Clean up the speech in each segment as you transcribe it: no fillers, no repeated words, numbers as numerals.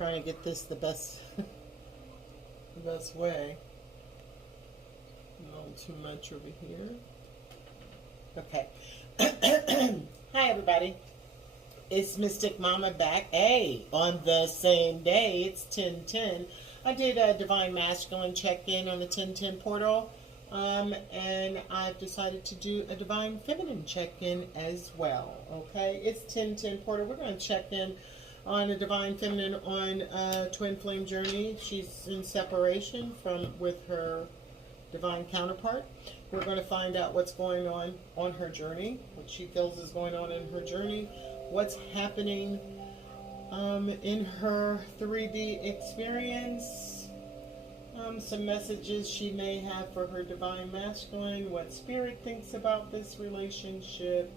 trying to get this the best the best way. A little too much over here. Okay. Hi everybody. It's Mystic Mama back. Hey, on the same day, it's 10:10. I did a Divine Masculine check-in on the 10:10 portal. And I've decided to do a Divine Feminine check-in as well. Okay, it's 10:10 portal. We're going to check in on a Divine Feminine on a Twin Flame journey. She's in separation with her Divine counterpart. We're going to find out what's going on her journey, what she feels is going on in her journey, what's happening in her 3D experience. Some messages she may have for her Divine Masculine, what Spirit thinks about this relationship,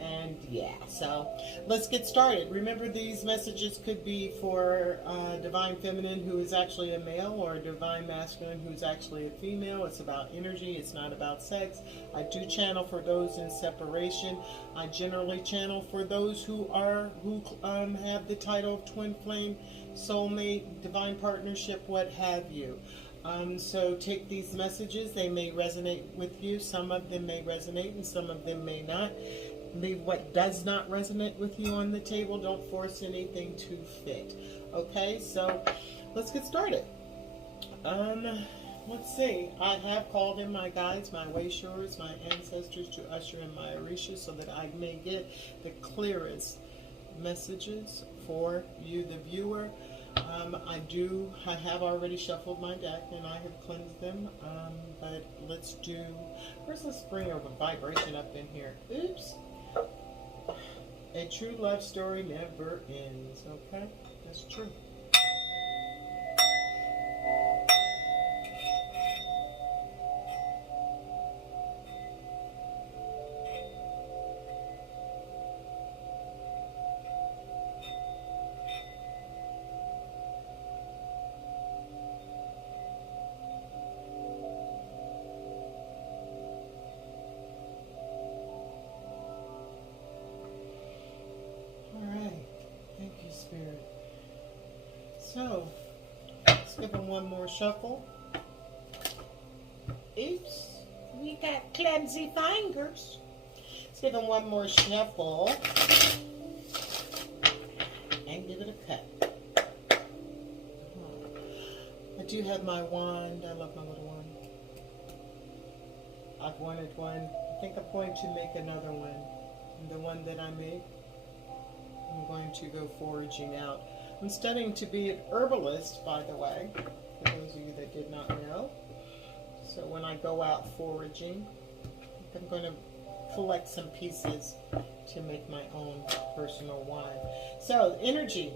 and yeah, so let's get started. Remember, these messages could be for Divine Feminine who is actually a male, or Divine Masculine who's actually a female. It's about energy, it's not about sex. I do channel for those in separation. I generally channel for those who have the title of Twin Flame, Soulmate, Divine Partnership, what have you. So take these messages. They may resonate with you. Some of them may resonate and some of them may not. Leave what does not resonate with you on the table. Don't force anything to fit. Okay, so let's get started. Let's see. I have called in my guides, my wayshowers, my ancestors to usher in my Orisha so that I may get the clearest messages for you, the viewer. I have already shuffled my deck and I have cleansed them, but let's bring a vibration up in here. Oops. A true love story never ends, okay? That's true. Spirit. So, let's give them one more shuffle. Oops, we got clumsy fingers. Let's give them one more shuffle and give it a cut. I do have my wand. I love my little wand. I've wanted one. I think I'm going to make another one. And the one that I made, I'm going to go foraging out. I'm studying to be an herbalist, by the way, for those of you that did not know. So when I go out foraging, I'm going to collect some pieces to make my own personal wine. So energy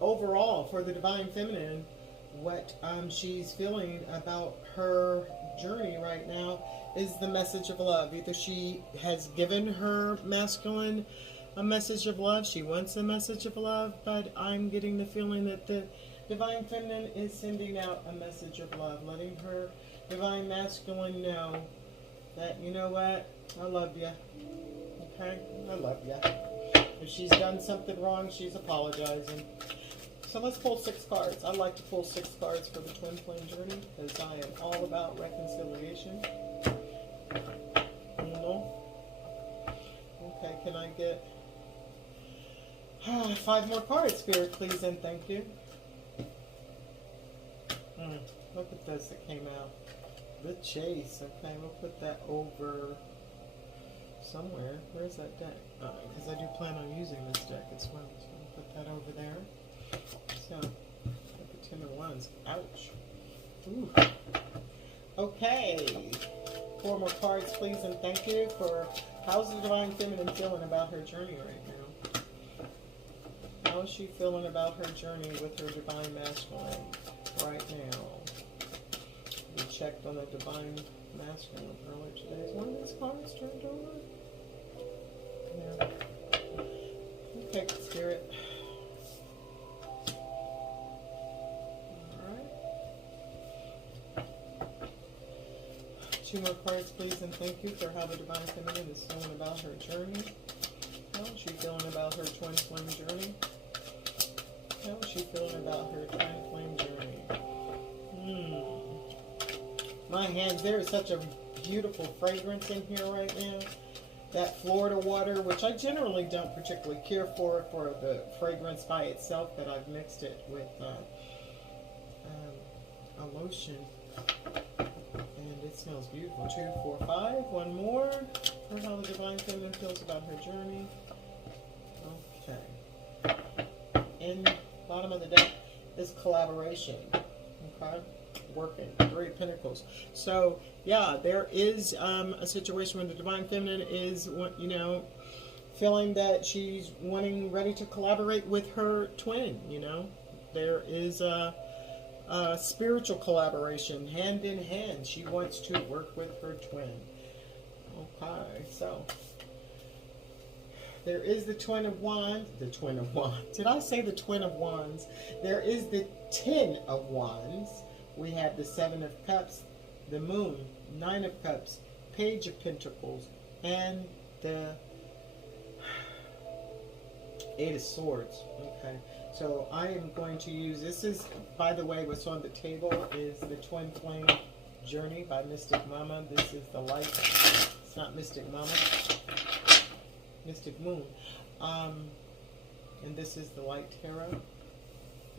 overall for the Divine Feminine, what she's feeling about her journey right now is the message of love. Either she has given her masculine a message of love, she wants a message of love, but I'm getting the feeling that the Divine Feminine is sending out a message of love, letting her Divine Masculine know that, you know what, I love you, okay, I love you. If she's done something wrong, she's apologizing. So let's pull 6 cards. I like to pull 6 cards for the Twin Flame journey, because I am all about reconciliation. Okay, can I get 5 more cards, Spirit, please, and thank you. Look at this that came out. The Chase. Okay, we'll put that over somewhere. Where's that deck? Because I do plan on using this deck as well. So I'll put that over there. So, look at 10 of Wands. Ouch. Ooh. Okay. 4 more cards, please, and thank you. For how's the Divine Feminine feeling about her journey right now? How is she feeling about her journey with her Divine Masculine right now? We checked on the Divine Masculine earlier today. Is one of these cards turned over? Yeah. Okay, Spirit. Alright. 2 more cards, please, and thank you for how the Divine Feminine is feeling about her journey. How is she feeling about her Twin Flame journey? How is she feeling about her twin flame journey? My hands, there is such a beautiful fragrance in here right now. That Florida water, which I generally don't particularly care for the fragrance by itself, but I've mixed it with a lotion. And it smells beautiful. 2, 4, 5. One more for how the Divine Feminine feels about her journey. Okay. In bottom of the deck is collaboration. Okay. Working. 3 of Pentacles. So, yeah, there is a situation when the Divine Feminine is, you know, feeling that she's ready to collaborate with her twin, you know. There is a spiritual collaboration, hand in hand. She wants to work with her twin. Okay, so there is the Twin of Wands. The Twin of Wands. Did I say the Twin of Wands? There is the 10 of Wands. We have the 7 of Cups, the Moon, 9 of Cups, Page of Pentacles, and the 8 of Swords. Okay, so I am going to use, this is, by the way, what's on the table is the Twin Flame Journey by Mystic Mama. This is the light. It's not Mystic Mama. Mystic Moon. And this is the Light Tarot.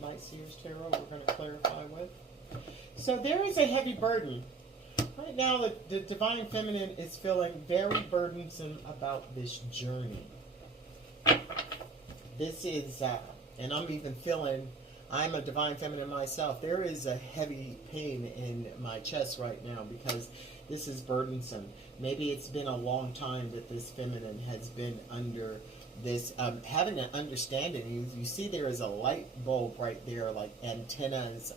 Light Seers Tarot we're going to clarify with. So there is a heavy burden. Right now, the Divine Feminine is feeling very burdensome about this journey. This is, and I'm even feeling, I'm a Divine Feminine myself. There is a heavy pain in my chest right now because this is burdensome. Maybe it's been a long time that this feminine has been under this, having an understanding. You see there is a light bulb right there, like antennas,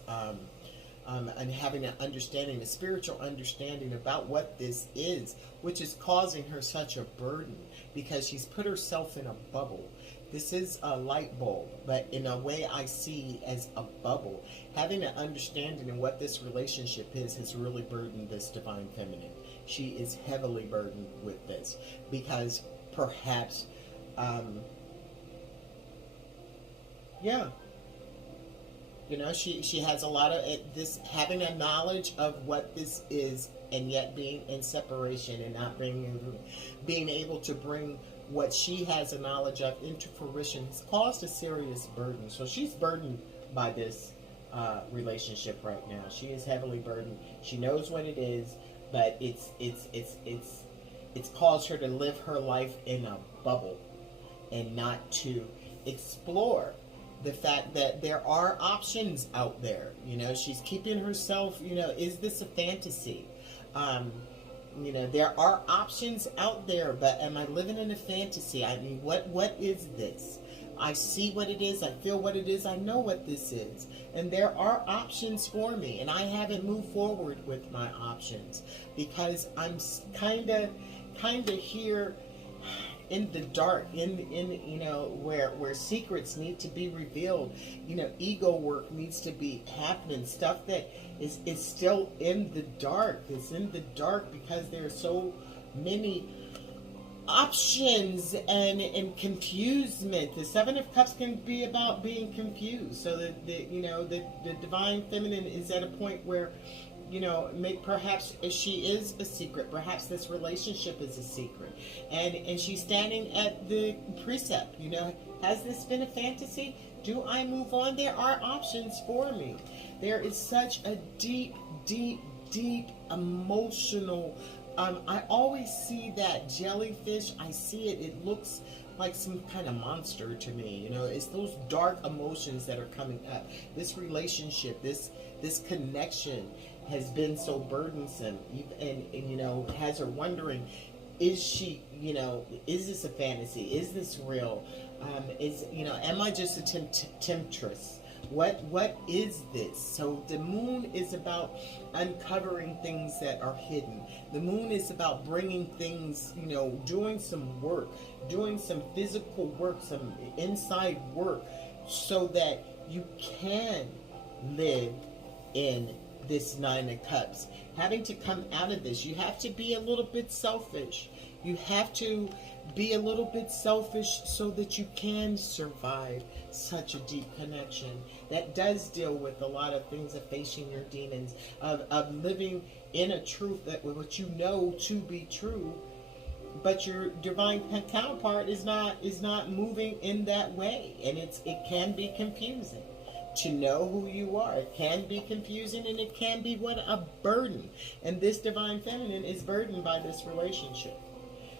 and having an understanding, a spiritual understanding about what this is, which is causing her such a burden because she's put herself in a bubble. This is a light bulb, but in a way I see as a bubble. Having an understanding of what this relationship is has really burdened this Divine Feminine. She is heavily burdened with this because perhaps, yeah, you know, she has a lot of this, having a knowledge of what this is, and yet being in separation and not being able to bring what she has a knowledge of into fruition has caused a serious burden. So she's burdened by this relationship right now. She is heavily burdened. She knows what it is, but it's caused her to live her life in a bubble and not to explore the fact that there are options out there. You know, she's keeping herself, you know, is this a fantasy? You know, there are options out there, but am I living in a fantasy? I mean, what is this? I see what it is, I feel what it is, I know what this is. And there are options for me, and I haven't moved forward with my options because I'm kind of here in the dark, in you know, where secrets need to be revealed. You know, ego work needs to be happening. Stuff that is still in the dark. It's in the dark because there are so many options and confusement. The 7 of Cups can be about being confused. So that the Divine Feminine is at a point where, you know, perhaps she is a secret. Perhaps this relationship is a secret. And she's standing at the precept, you know, has this been a fantasy? Do I move on? There are options for me. There is such a deep, deep, deep emotional, I always see that jellyfish. I see it. It looks like some kind of monster to me. You know, it's those dark emotions that are coming up. This relationship, this connection has been so burdensome, and you know, has her wondering, is she, you know, is this a fantasy? Is this real? You know, am I just a temptress? What is this? So the moon is about uncovering things that are hidden. The moon is about bringing things, you know, doing some work, doing some physical work, some inside work, so that you can live in this 9 of Cups. Having to come out of this, you have to be a little bit selfish. You have to be a little bit selfish so that you can survive, such a deep connection that does deal with a lot of things of facing your demons, of living in a truth that what you know to be true, but your divine counterpart is not moving in that way, and it can be confusing to know who you are. It can be confusing, and it can be what a burden. And this divine feminine is burdened by this relationship.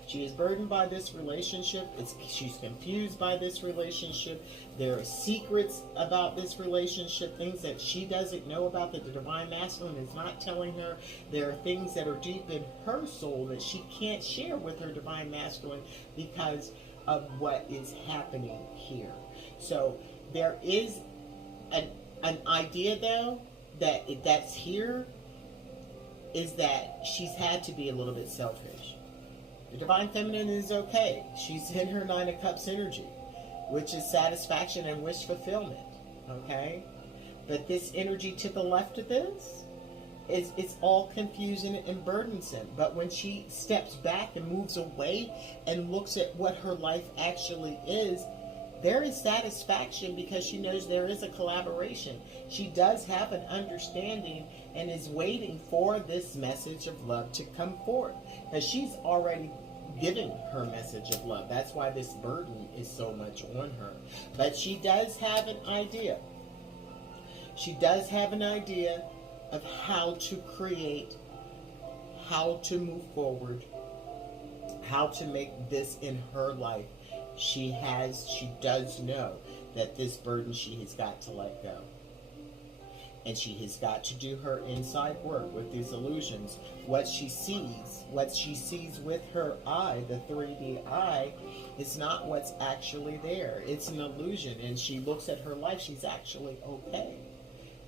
She is burdened by this relationship. She's confused by this relationship. There are secrets about this relationship, things that she doesn't know about that the divine masculine is not telling her. There are things that are deep in her soul that she can't share with her divine masculine because of what is happening here. So there is an idea, though, that's here, is that she's had to be a little bit selfish. The divine feminine is okay. She's in her 9 of Cups energy, which is satisfaction and wish fulfillment. Okay? But this energy to the left of this, it's all confusing and burdensome. But when she steps back and moves away and looks at what her life actually is, there is satisfaction because she knows there is a collaboration. She does have an understanding and is waiting for this message of love to come forth. Because she's already giving her message of love. That's why this burden is so much on her. But she does have an idea. She does have an idea of how to create, how to move forward, how to make this in her life. She does know that this burden she has got to let go. And she has got to do her inside work with these illusions. What she sees with her eye, the 3D eye, is not what's actually there. It's an illusion. And she looks at her life, she's actually okay.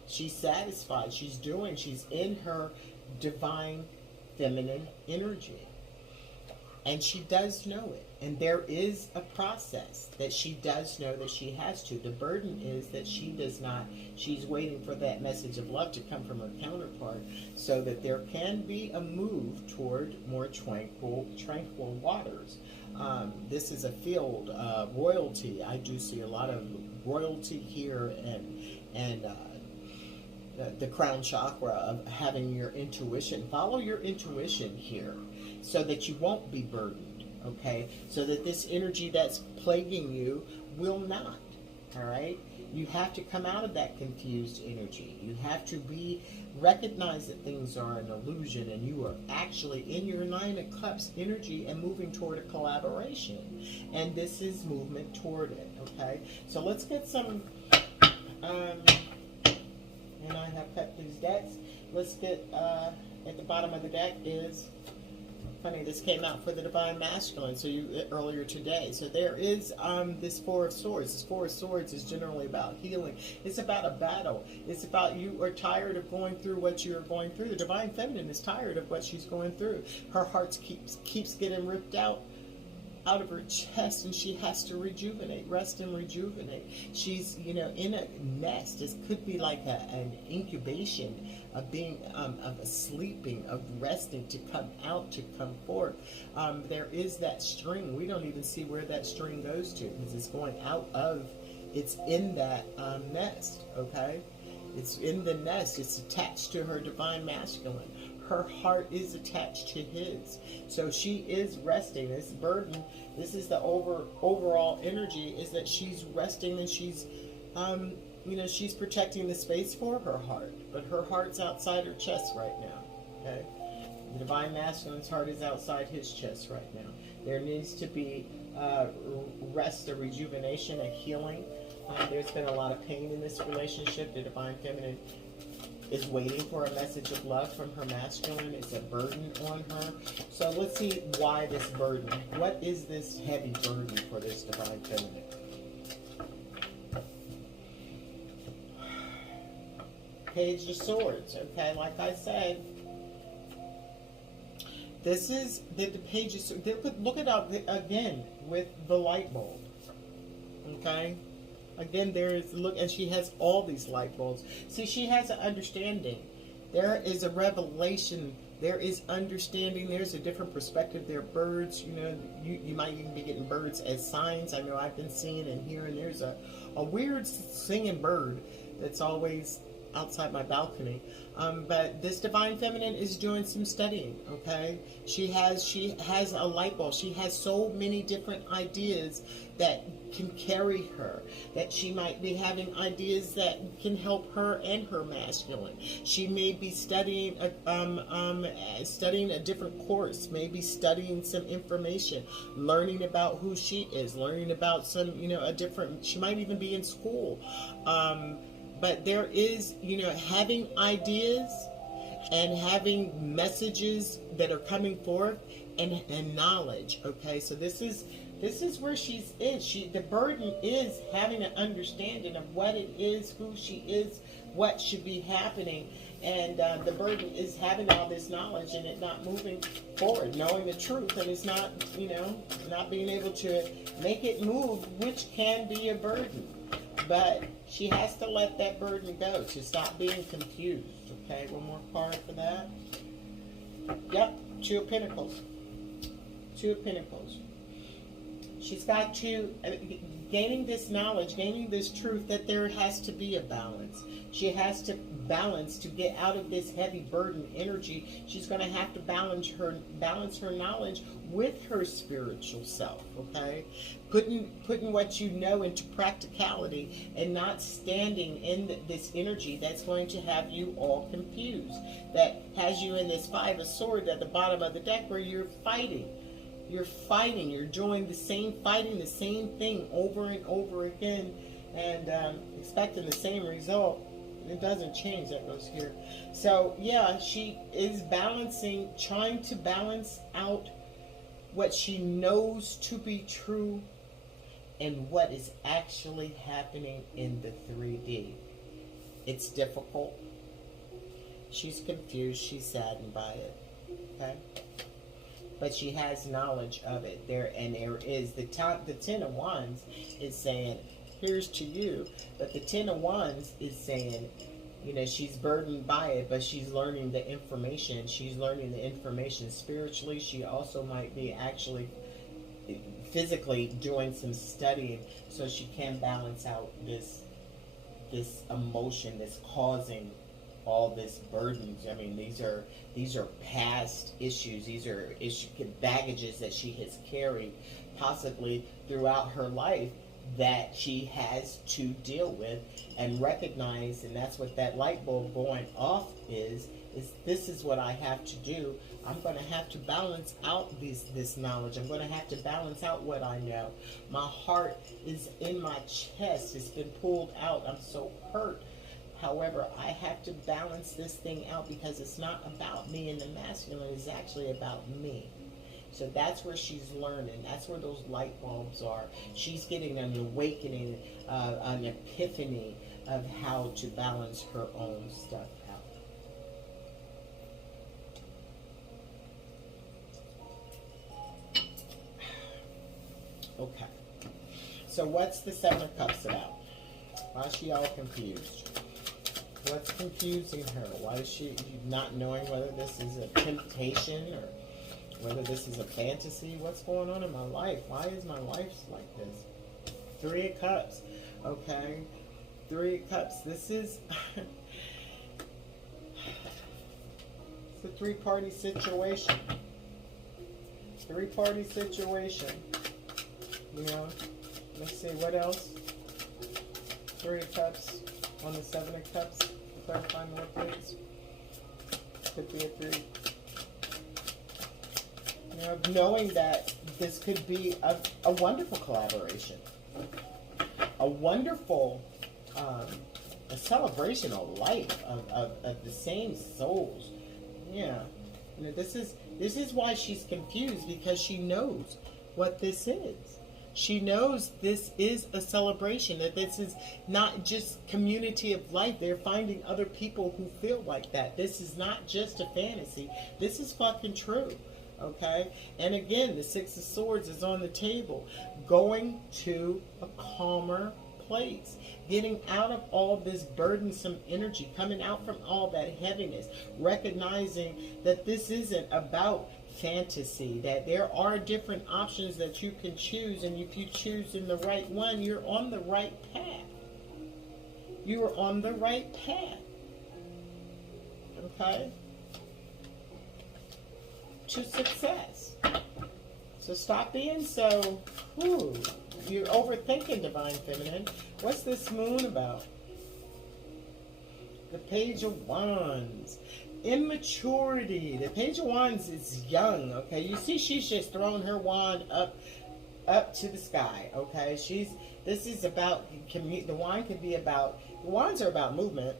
She's satisfied. She's in her divine feminine energy. And she does know it. And there is a process that she does know that she has to. The burden is that she does not. She's waiting for that message of love to come from her counterpart so that there can be a move toward more tranquil waters. This is a field of royalty. I do see a lot of royalty here, and the crown chakra of having your intuition. Follow your intuition here so that you won't be burdened. Okay, so that this energy that's plaguing you will not. All right, you have to come out of that confused energy. You have to recognize that things are an illusion, and you are actually in your 9 of Cups energy and moving toward a collaboration. And this is movement toward it. Okay, so let's get some. And I have cut these decks. Let's get at the bottom of the deck is. Funny, this came out for the divine masculine, so earlier today. So there is this 4 of Swords. This 4 of Swords is generally about healing. It's about a battle. It's about you are tired of going through what you are going through. The divine feminine is tired of what she's going through. Her heart keeps getting ripped out of her chest, and she has to rejuvenate, rest and rejuvenate. She's, in a nest. This could be like an incubation of being, of sleeping, of resting to come out, to come forth. There is that string. We don't even see where that string goes to because it's going out of, it's in that nest, okay? It's in the nest. It's attached to her divine masculine. Her heart is attached to his. So she is resting. This burden, this is the overall energy, is that she's resting and she's, she's protecting the space for her heart. But her heart's outside her chest right now. Okay? The divine masculine's heart is outside his chest right now. There needs to be rest, a rejuvenation, a healing. There's been a lot of pain in this relationship. The divine feminine is waiting for a message of love from her masculine. It's a burden on her. So let's see why this burden. What is this heavy burden for this divine feminine? Page of Swords. Okay, like I said, this is the Page of Swords. Look it up again with the light bulb. Okay. Again, there is, look, and she has all these light bulbs. See, she has an understanding. There is a revelation There is understanding. There's a different perspective. There are birds. You know, you might even be getting birds as signs. I know I've been seeing and hearing. There's a weird singing bird that's always outside my balcony. But this divine feminine is doing some studying. Okay, she has a light bulb. She has so many different ideas that can carry her, that she might be having ideas that can help her and her masculine. She may be studying a different course, maybe studying some information, learning about who she is, learning about some, you know, a different, she might even be in school. But there is, you know, having ideas and having messages that are coming forth, and knowledge. Okay, so this is where she's is. The burden is having an understanding of what it is, who she is, what should be happening, and the burden is having all this knowledge and it not moving forward, knowing the truth, and it's not, you know, not being able to make it move, which can be a burden. But she has to let that burden go to stop being confused. Okay, one more card for that. Yep, Two of Pentacles. Two of Pentacles. She's got to, gaining this knowledge, gaining this truth that there has to be a balance. She has to balance to get out of this heavy burden energy. She's going to have to balance her knowledge with her spiritual self, okay? Putting what you know into practicality and not standing in this energy that's going to have you all confused. That has you in this Five of Swords at the bottom of the deck where you're fighting. You're fighting. You're doing the same, fighting the same thing over and over again, and expecting the same result. It doesn't change. That goes here. So yeah, she is balancing, trying to balance out what she knows to be true and what is actually happening in the 3D. It's difficult. She's confused. She's saddened by it. Okay. But she has knowledge of it. There is the Ten of Wands is saying, here's to you. But the Ten of Wands is saying, you know, she's burdened by it, but she's learning the information. She's learning the information spiritually. She also might be actually physically doing some studying so she can balance out this emotion that's causing all this burdens. I mean, these are past issues. These are baggages that she has carried possibly throughout her life that she has to deal with and recognize. And that's what that light bulb going off is this is what I have to do. I'm going to have to balance out this knowledge. I'm going to have to balance out what I know. My heart is in my chest. It's been pulled out. I'm so hurt. However, I have to balance this thing out because it's not about me and the masculine. It's actually about me. So that's where she's learning. That's where those light bulbs are. She's getting an awakening, an epiphany of how to balance her own stuff out. Okay. So what's the Seven of Cups about? Why is she all confused? What's confusing her? Why is she not knowing whether this is a temptation or whether this is a fantasy? What's going on in my life? Why is my life like this? Three of Cups. Okay. Three of Cups. This is it's a three-party situation. Three-party situation. You know, let's see, what else? Three of Cups on the Seven of Cups. Clarify more, please. Could be a three. You know, knowing that this could be a wonderful collaboration. A wonderful a celebration of life, of the same souls. Yeah. You know, this is why she's confused, because she knows what this is. She knows this is a celebration, that this is not just community of life. They're finding other people who feel like that. This is not just a fantasy. This is fucking true. Okay? And again, the Six of Swords is on the table. Going to a calmer place, getting out of all this burdensome energy, coming out from all that heaviness, recognizing that this isn't about fantasy, that there are different options that you can choose, and if you choose in the right one, you're on the right path. You are on the right path. Okay? To success. So stop being so, you're overthinking, Divine Feminine. What's this moon about? The Page of Wands. Immaturity. The Page of Wands is young, okay? You see she's just throwing her wand up to the sky, okay? This is about, the wand could be about, the wands are about movement.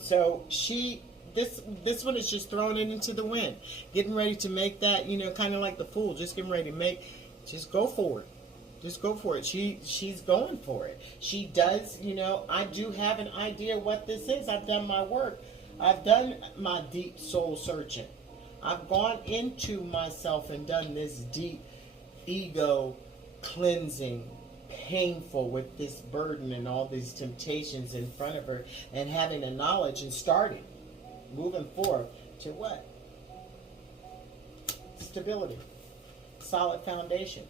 So this one is just throwing it into the wind, getting ready to make that, kind of like the Fool, just getting ready to just go for it. Just go for it. She's going for it. She does, I do have an idea what this is. I've done my work. I've done my deep soul searching. I've gone into myself and done this deep ego cleansing, painful with this burden and all these temptations in front of her, and having the knowledge and starting. Moving forward to what? Stability. Solid foundation.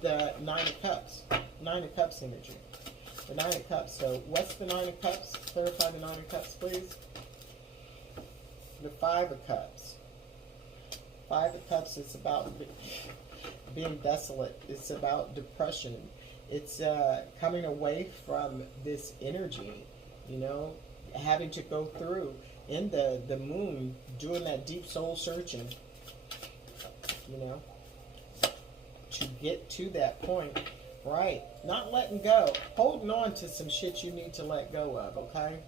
The Nine of Cups. Nine of Cups energy. The Nine of Cups. So what's the Nine of Cups? Clarify the Nine of Cups, please. The Five of Cups. Five of Cups is about being desolate. It's about depression. It's coming away from this energy, having to go through in the moon, doing that deep soul searching, to get to that point, right? Not letting go, holding on to some shit you need to let go of, okay?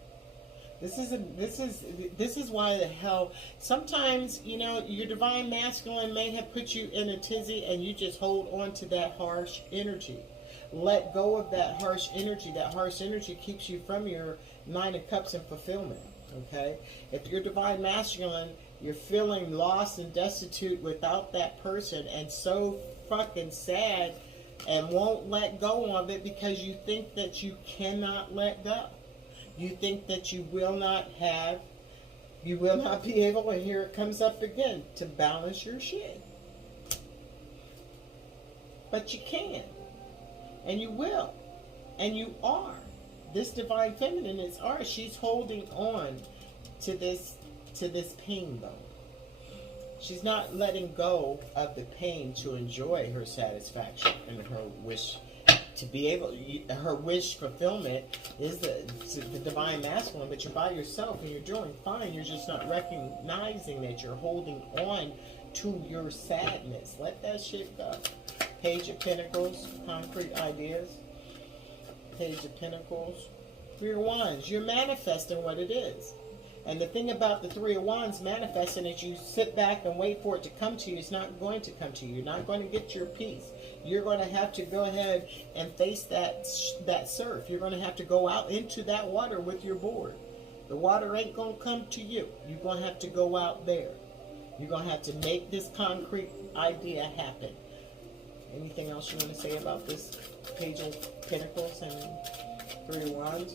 This is why the hell sometimes, your divine masculine may have put you in a tizzy and you just hold on to that harsh energy. Let go of that harsh energy. That harsh energy keeps you from your Nine of Cups and fulfillment. Okay? If you're divine masculine, you're feeling lost and destitute without that person and so fucking sad and won't let go of it because you think that you cannot let go. You think that you will not be able, and here it comes up again, to balance your shit. But you can. And you will. And you are. This divine feminine is ours. She's holding on to this pain, though. She's not letting go of the pain to enjoy her satisfaction and her wish to be able. Her wish fulfillment is the divine masculine, but you're by yourself and you're doing fine. You're just not recognizing that you're holding on to your sadness. Let that shit go. Page of Pentacles, concrete ideas. Page of Pentacles. Three of Wands. You're manifesting what it is. And the thing about the Three of Wands manifesting is you sit back and wait for it to come to you. It's not going to come to you. You're not going to get your peace. You're going to have to go ahead and face that surf. You're going to have to go out into that water with your board. The water ain't going to come to you. You're going to have to go out there. You're going to have to make this concrete idea happen. Anything else you want to say about this Page of Pentacles and Three of Wands?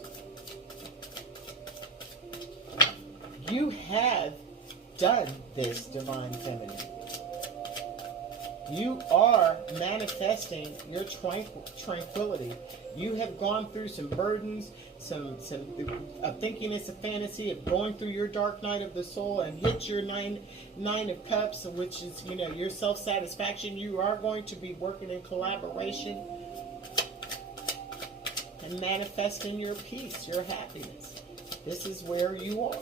You have done this, divine feminine. You are manifesting your tranquility. You have gone through some burdens, some thinking it's a fantasy, of going through your dark night of the soul and hit your nine of cups, which is, your self-satisfaction. You are going to be working in collaboration and manifesting your peace, your happiness. This is where you are.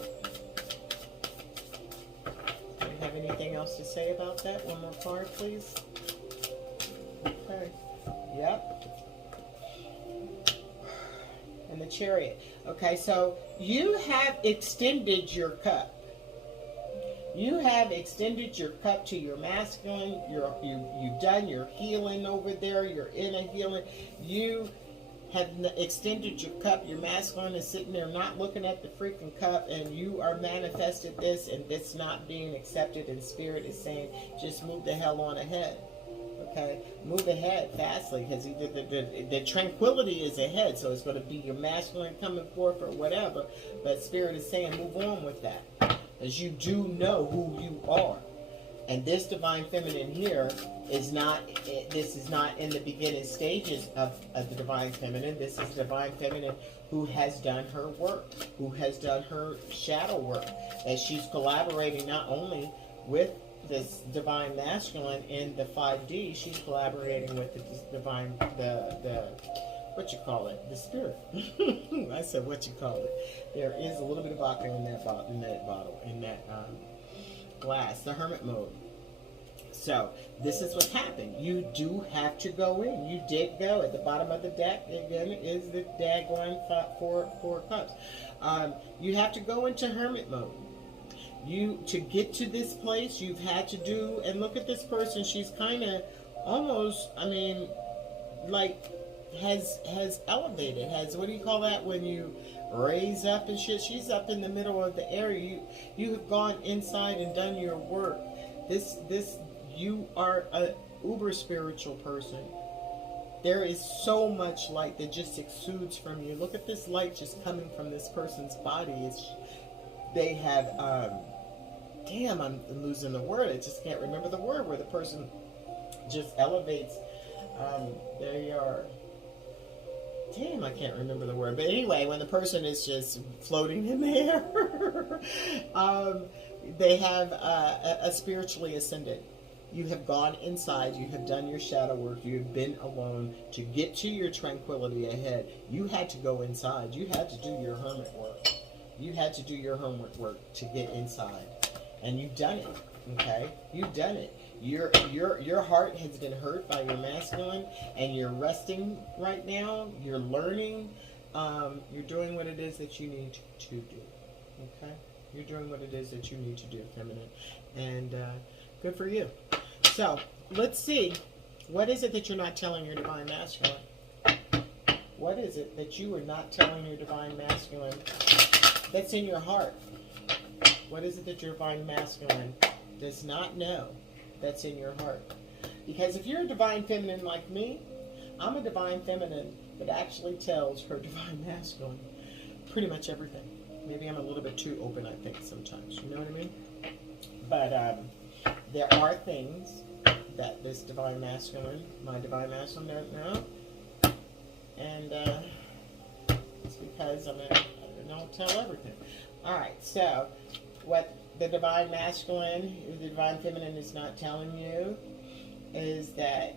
Have anything else to say about that? One more card, please. Okay. Yep. And the Chariot. Okay, so you have extended your cup. You have extended your cup to your masculine. You've done your healing over there. You're in a healing. You have extended your cup. Your masculine is sitting there not looking at the freaking cup, and you are manifested this, and it's not being accepted, and spirit is saying just move the hell on ahead. Okay, move ahead fastly, because either the tranquility is ahead, so it's going to be your masculine coming forth or whatever. But Spirit is saying, move on with that, as you do know who you are. And this divine feminine here is not. This is not in the beginning stages of the divine feminine. This is divine feminine who has done her work, who has done her shadow work, and she's collaborating not only with this divine masculine in the 5D, she's collaborating with the divine, the what you call it, the spirit. I said what you call it. There is a little bit of vodka in that bottle, in that glass, the hermit mode. So this is what happened. You do have to go in. You did go. At the bottom of the deck again is the daggone four cups. You have to go into hermit mode. To get to this place, you've had to do, and look at this person. She's kind of almost, I mean, like has elevated. What do you call that when you raise up and shit? She's up in the middle of the area. You have gone inside and done your work. You are a uber spiritual person. There is so much light that just exudes from you. Look at this light just coming from this person's body. They have, damn, I'm losing the word. I just can't remember the word where the person just elevates. There you are. Damn, I can't remember the word. But anyway, when the person is just floating in the air, they have a spiritually ascended. You have gone inside. You have done your shadow work. You have been alone. To get to your tranquility ahead, you had to go inside. You had to do your hermit work. You had to do your homework work to get inside, and you've done it. Okay, you've done it. Your heart has been hurt by your masculine, and you're resting right now. You're learning. You're doing what it is that you need to do. Okay, you're doing what it is that you need to do, feminine, and good for you. So let's see. What is it that you're not telling your divine masculine? What is it that you are not telling your divine masculine that's in your heart? What is it that your divine masculine does not know that's in your heart? Because if you're a divine feminine like me, I'm a divine feminine that actually tells her divine masculine pretty much everything. Maybe I'm a little bit too open, I think, sometimes. You know what I mean? But there are things that this divine masculine, my divine masculine, don't know. And it's because I don't tell everything. Alright, so what the divine masculine, the divine feminine is not telling you is that,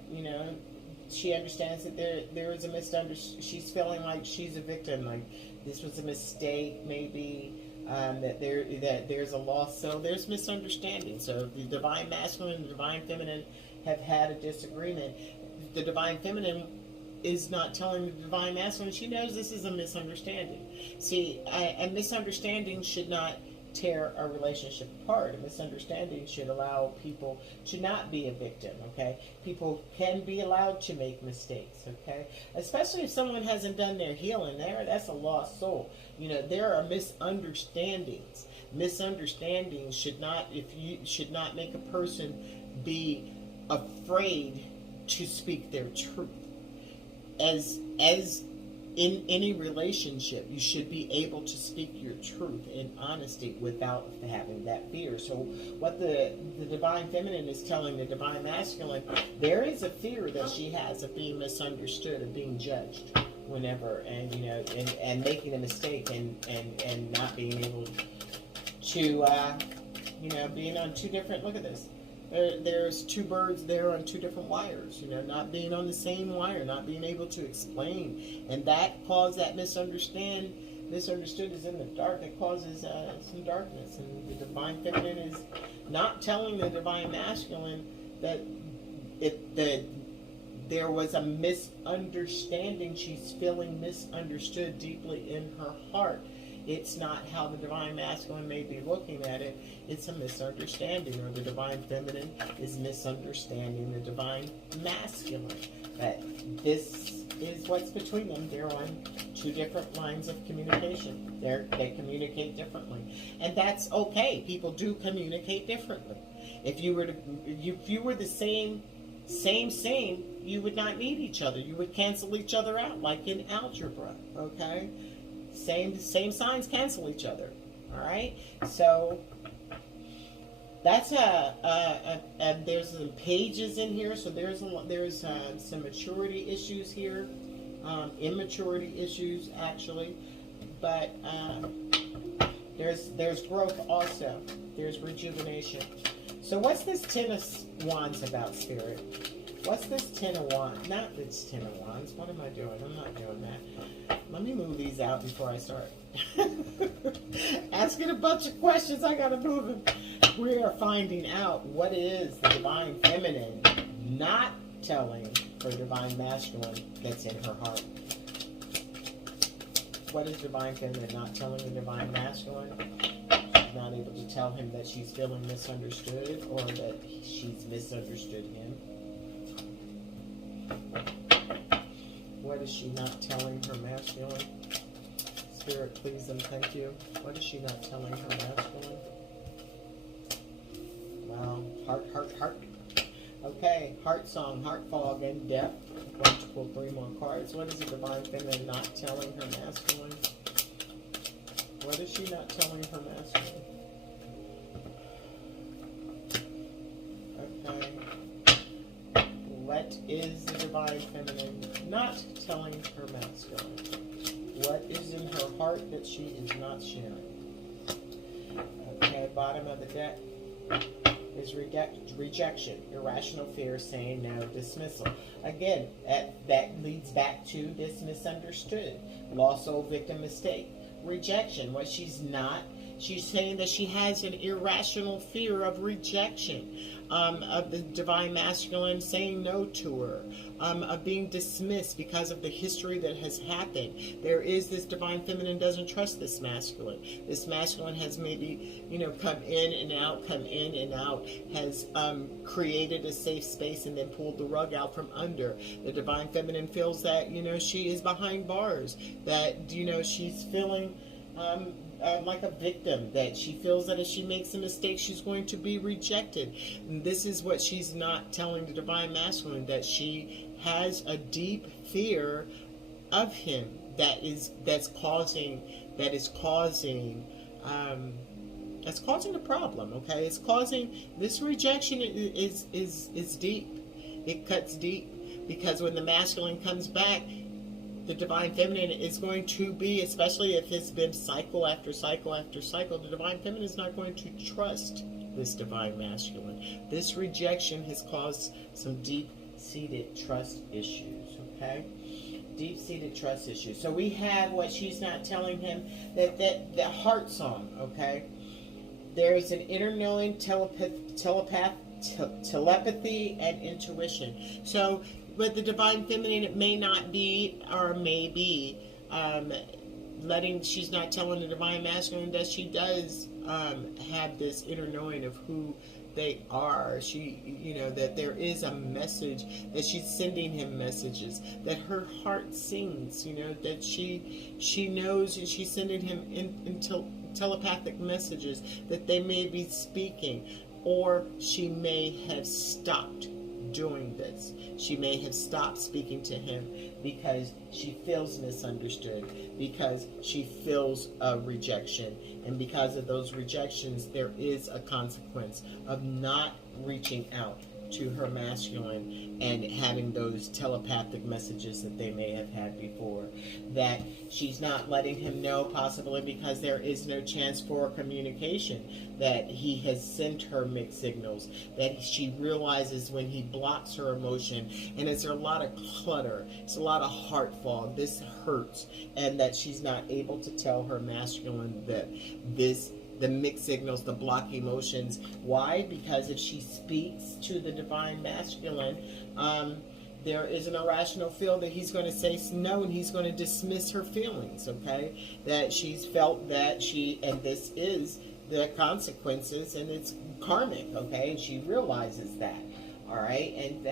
she understands that there is a misunderstanding. She's feeling like she's a victim, like this was a mistake, maybe, that there's a loss. So there's misunderstanding. So the divine masculine and the divine feminine have had a disagreement. The divine feminine is not telling the divine masculine. She knows this is a misunderstanding. See, a misunderstanding should not tear a relationship apart. A misunderstanding should allow people to not be a victim, okay? People can be allowed to make mistakes, okay? Especially if someone hasn't done their healing there, that's a lost soul. There are misunderstandings. Misunderstandings should not make a person be afraid to speak their truth. As in any relationship, you should be able to speak your truth in honesty without having that fear. So what the divine feminine is telling the divine masculine, there is a fear that she has of being misunderstood, of being judged whenever, and and making a mistake and not being able to being on two different, look at this. There's two birds there on two different wires, not being on the same wire, not being able to explain. And that caused that misunderstood is in the dark. It causes some darkness. And the divine feminine is not telling the divine masculine that there was a misunderstanding. She's feeling misunderstood deeply in her heart. It's not how the divine masculine may be looking at it. It's a misunderstanding, or the divine feminine is misunderstanding the divine masculine. That this is what's between them. They're on two different lines of communication. They communicate differently, and that's okay. People do communicate differently. If you were the same same, you would not need each other. You would cancel each other out, like in algebra, okay? Same signs cancel each other, all right? So that's there's some pages in here, so there's some maturity issues here, immaturity issues actually, but there's growth also. There's rejuvenation. So what's this Ten of Wands about, Spirit? What's this Ten of Wands? Not this Ten of Wands. What am I doing? I'm not doing that. Let me move these out before I start asking a bunch of questions. I gotta move them. We are finding out what is the Divine Feminine not telling her Divine Masculine that's in her heart. What is Divine Feminine not telling the Divine Masculine? She's not able to tell him that she's feeling misunderstood, or that she's misunderstood him. What is she not telling her masculine? Spirit, please and thank you. What is she not telling her masculine? Wow, heart. Okay, heart song, heart fog, and death. I'm going to pull 3 more cards. What is the Divine Feminine not telling her masculine? What is she not telling her masculine? Okay. What is the Divine Feminine not telling her masculine? What is in her heart that she is not sharing? Okay, bottom of the deck is rejection, irrational fear, saying no, dismissal. Again, that leads back to this misunderstood, lost soul, victim, mistake. Rejection, what she's not. She's saying that she has an irrational fear of rejection, of the Divine Masculine saying no to her, of being dismissed because of the history that has happened. There is this Divine Feminine doesn't trust this masculine. This masculine has maybe, come in and out, has created a safe space and then pulled the rug out from under. The Divine Feminine feels that, she is behind bars, that, she's feeling like a victim, that she feels that if she makes a mistake, she's going to be rejected. And this is what she's not telling the Divine Masculine, that she has a deep fear of him that's causing the problem. Okay, it's causing this rejection is deep. It cuts deep, because when the masculine comes back, the Divine Feminine is going to be, especially if it's been cycle after cycle after cycle, the Divine Feminine is not going to trust this Divine Masculine. This rejection has caused some deep-seated trust issues, okay? Deep-seated trust issues. So we have what she's not telling him, that heart song, okay? There's an inner knowing, telepathy, and intuition. So with the Divine Feminine, it may not be, or may be, she's not telling the Divine Masculine that she does have this inner knowing of who they are. That there is a message, that she's sending him messages, that her heart sings, that she knows, and she's sending him telepathic messages that they may be speaking, or she may have stopped doing this. She may have stopped speaking to him because she feels misunderstood, because she feels a rejection, and because of those rejections, there is a consequence of not reaching out to her masculine and having those telepathic messages that they may have had before. That she's not letting him know, possibly because there is no chance for communication, that he has sent her mixed signals, that she realizes when he blocks her emotion, and it's a lot of clutter, it's a lot of heart fog, this hurts, and that she's not able to tell her masculine that the mixed signals, the block emotions. Why? Because if she speaks to the Divine Masculine, there is an irrational feel that he's going to say no, and he's going to dismiss her feelings, okay? That she's felt that and this is the consequences, and it's karmic, okay? And she realizes that. All right, and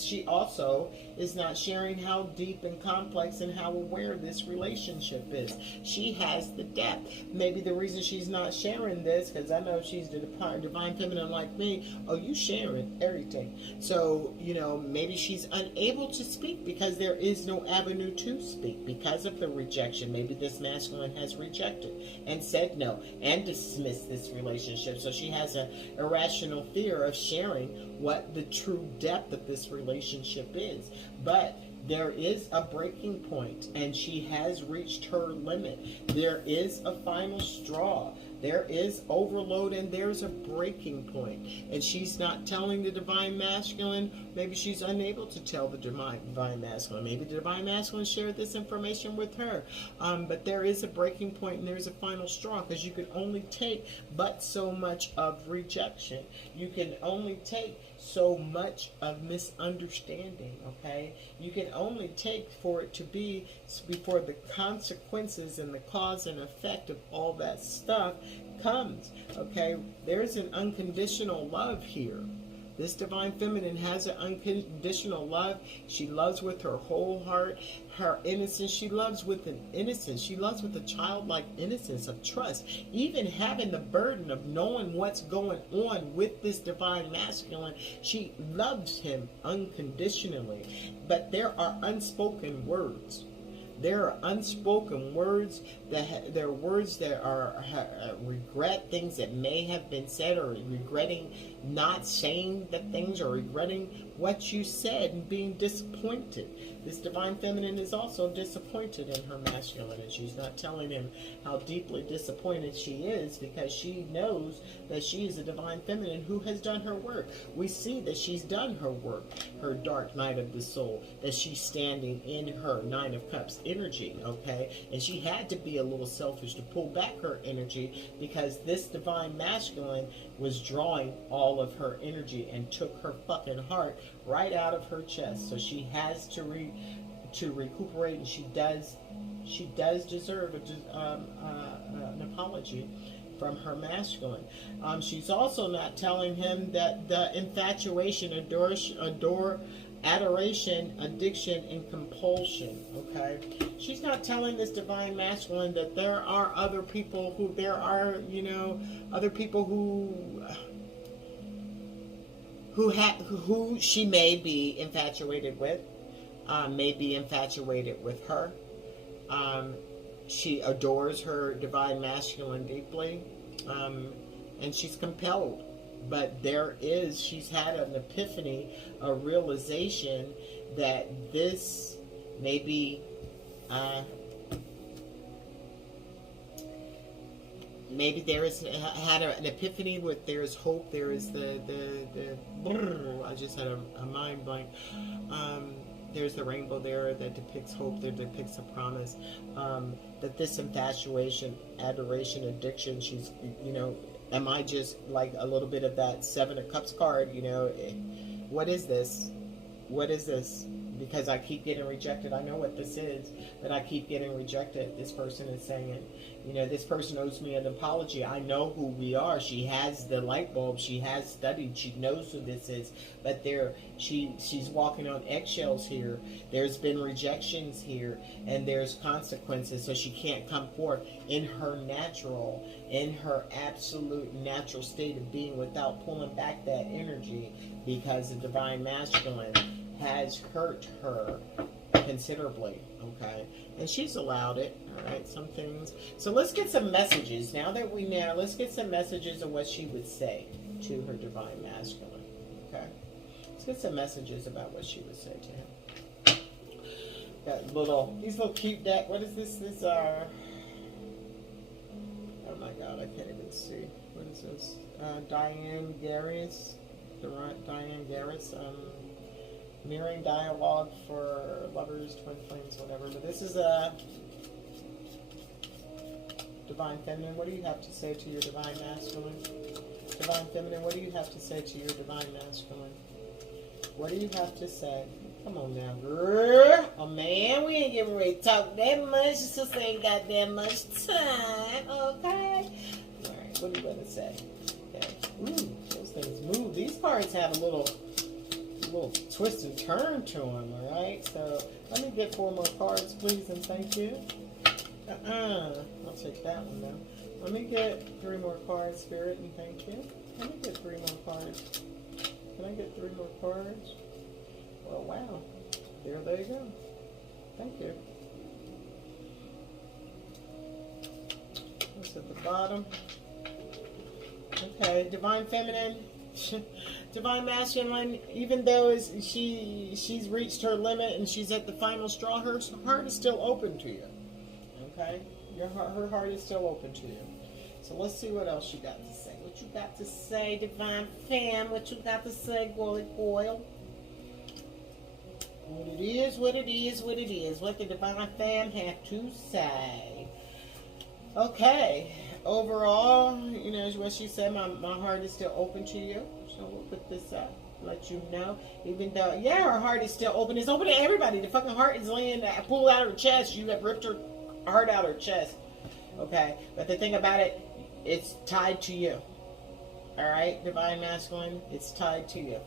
she also is not sharing how deep and complex and how aware this relationship is. She has the depth. Maybe the reason she's not sharing this, because I know she's the divine feminine like me. Oh, you sharing everything. So, you know, maybe she's unable to speak because there is no avenue to speak because of the rejection. Maybe this masculine has rejected and said no and dismissed this relationship. So she has an irrational fear of sharing what the true depth of this relationship is. But there is a breaking point, and she has reached her limit. There is a final straw. There is overload, and there's a breaking point. And she's not telling the divine masculine. Maybe she's unable to tell the divine masculine. Maybe the divine masculine shared this information with her. But there is a breaking point, and there's a final straw, because you can only take but so much of rejection. You can only take so much of misunderstanding, okay? You can only take for it to be before the consequences and the cause and effect of all that stuff comes, okay? There's an unconditional love here. This divine feminine has an unconditional love. She loves with her whole heart. Her innocence, she loves with an innocence. She loves with a childlike innocence of trust. Even having the burden of knowing what's going on with this divine masculine, she loves him unconditionally. But there are unspoken words. There are unspoken words that there are words that are regret things that may have been said, or regretting not saying the things, or regretting what you said and being disappointed. This divine feminine is also disappointed in her masculine, and she's not telling him how deeply disappointed she is, because she knows that she is a divine feminine who has done her work. We see that she's done her work, her dark night of the soul, that she's standing in her Nine of Cups energy, okay? And she had to be a little selfish to pull back her energy, because this divine masculine was drawing all of her energy and took her fucking heart right out of her chest. So she has to recuperate, and she does deserve an apology from her masculine. She's also not telling him that the infatuation, adoration, addiction, and compulsion, okay? She's not telling this divine masculine that there are other people who, other people who she may be infatuated with, may be infatuated with her. She adores her divine masculine deeply, and she's compelled. But she's had an epiphany, a realization that this maybe there is had an epiphany with there's hope. There is I just had a mind blank. There's the rainbow there that depicts hope, that depicts a promise. That this infatuation, adoration, addiction, she's, am I just like a little bit of that Seven of Cups card? What is this? What is this? Because I keep getting rejected. I know what this is, but I keep getting rejected. This person is saying, this person owes me an apology. I know who we are. She has the light bulb. She has studied. She knows who this is. But she's walking on eggshells here. There's been rejections here, and there's consequences. So she can't come forth in her absolute natural state of being without pulling back that energy, because the divine masculine has hurt her considerably, okay? And she's allowed it, all right, some things. So let's get some messages. Let's get some messages of what she would say to her divine masculine, okay? Let's get some messages about what she would say to him. Got these little cute deck. What is this? Oh my God, I can't even see. What is this? Diane Garris. Mirroring dialogue for lovers, twin flames, whatever. But this is a divine feminine. What do you have to say to your divine masculine? Divine feminine, what do you have to say to your divine masculine? What do you have to say? Come on now, girl. Oh man, we ain't getting ready to talk that much. Sister ain't got that much time. Okay. All right. What are you gonna say? Okay. Ooh, those things move. These cards have a little A little twist and turn to him, alright? So, let me get 4 more cards, please, and thank you. I'll take that one, though. Let me get 3 more cards, Spirit, and thank you. Let me get 3 more cards. Can I get 3 more cards? Well, wow. There they go. Thank you. What's at the bottom? Okay, Divine Feminine. Divine Masculine, even though she's reached her limit and she's at the final straw, her heart is still open to you. Okay? Her heart is still open to you. So let's see what else you got to say. What you got to say, Divine Fam? What you got to say, Goily Coil? What it is, what it is, what it is. What the Divine Fam have to say. Okay. Overall, you know, what she said, my heart is still open to you. So we'll put this up. Let you know. Even though, yeah, her heart is still open. It's open to everybody. The fucking heart is laying, pulled out of her chest. You have ripped her heart out of her chest. Okay? But the thing about it, it's tied to you. Alright? Divine Masculine, it's tied to you.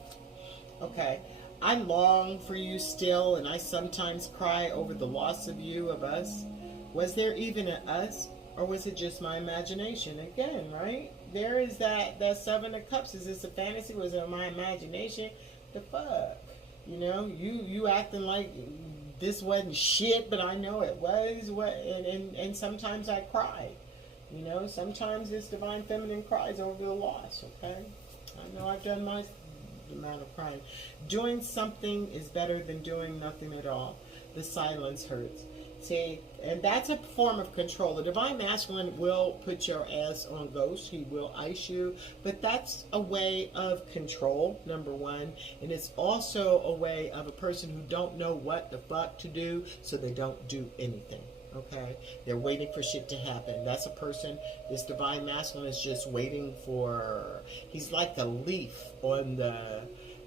Okay. I long for you still, and I sometimes cry over the loss of you, of us. Was there even an us? Or was it just my imagination? Again, right? There is that 7 of Cups. Is this a fantasy? Was it my imagination? The fuck? You know, you acting like this wasn't shit, but I know it was. And sometimes I cry. You know, sometimes this Divine Feminine cries over the loss, okay? I know I've done my amount of crying. Doing something is better than doing nothing at all. The silence hurts. See, and that's a form of control. The Divine Masculine will put your ass on ghost. He will ice you. But that's a way of control, number one. And it's also a way of a person who don't know what the fuck to do, so they don't do anything. Okay? They're waiting for shit to happen. That's a person, this Divine Masculine is just waiting for, he's like a leaf on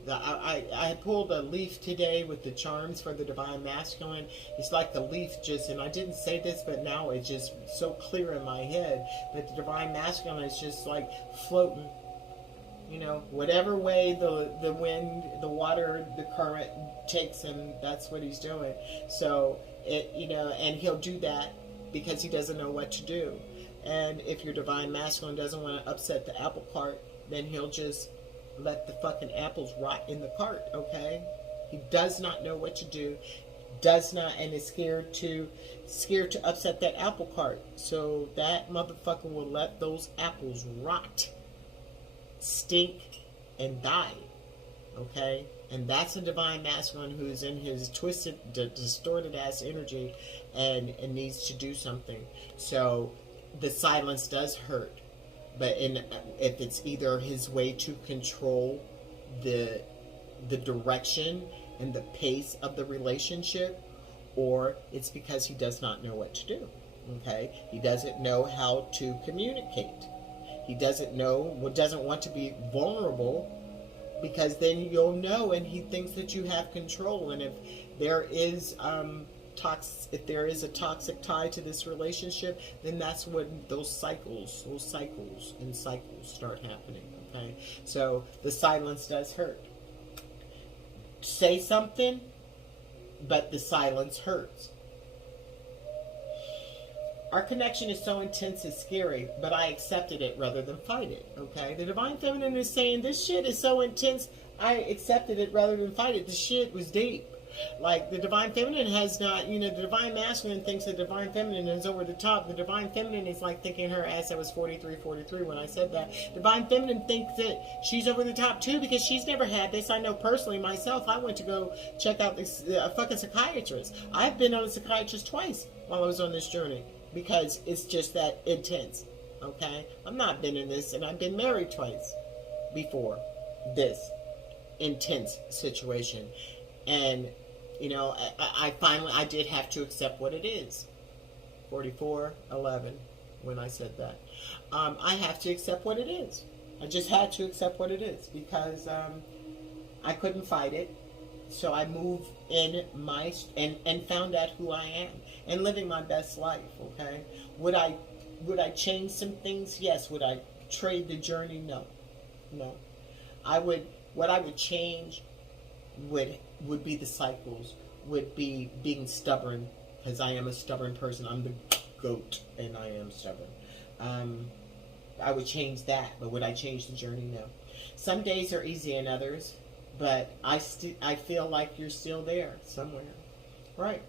I pulled a leaf today with the charms for the Divine Masculine. It's like the leaf just, and I didn't say this, but now it's just so clear in my head. But the Divine Masculine is just like floating. You know, whatever way the wind, the water, the current takes him, that's what he's doing. So, you know, and he'll do that because he doesn't know what to do. And if your Divine Masculine doesn't want to upset the apple cart, then he'll just let the fucking apples rot in the cart, okay? He does not know what to do, does not, and is scared to upset that apple cart. So that motherfucker will let those apples rot, stink, and die, okay? And that's a Divine Masculine who's in his twisted, distorted ass energy and needs to do something. So the silence does hurt. But if it's either his way to control the direction and the pace of the relationship, or it's because he does not know what to do. Okay? He doesn't know how to communicate. He doesn't want to be vulnerable, because then you'll know, and he thinks that you have control. And if there is a toxic tie to this relationship, then that's when those cycles start happening, okay? So the silence does hurt. Say something, but the silence hurts. Our connection is so intense it's scary, but I accepted it rather than fight it, okay? The Divine Feminine is saying, this shit is so intense, I accepted it rather than fight it. The shit was deep. Like, the Divine Feminine has not, you know, the Divine Masculine thinks the Divine Feminine is over the top. The Divine Feminine is like thinking her ass, I was 43 when I said that. Divine Feminine thinks that she's over the top too, because she's never had this. I know personally myself, I went to go check out this fucking psychiatrist. I've been on a psychiatrist twice while I was on this journey, because it's just that intense, okay? I've not been in this, and I've been married twice before this intense situation. And, you know, I finally did have to accept what it is. 44:11 when I said that. I have to accept what it is. I just had to accept what it is, because I couldn't fight it. So I moved in and found out who I am and living my best life, okay? Would I change some things? Yes. Would I trade the journey? No. What I would change would be the cycles, would be being stubborn, because I am a stubborn person. I'm the goat, and I am stubborn. I would change that, but would I change the journey? No. Some days are easier than others, but I feel like you're still there somewhere, right?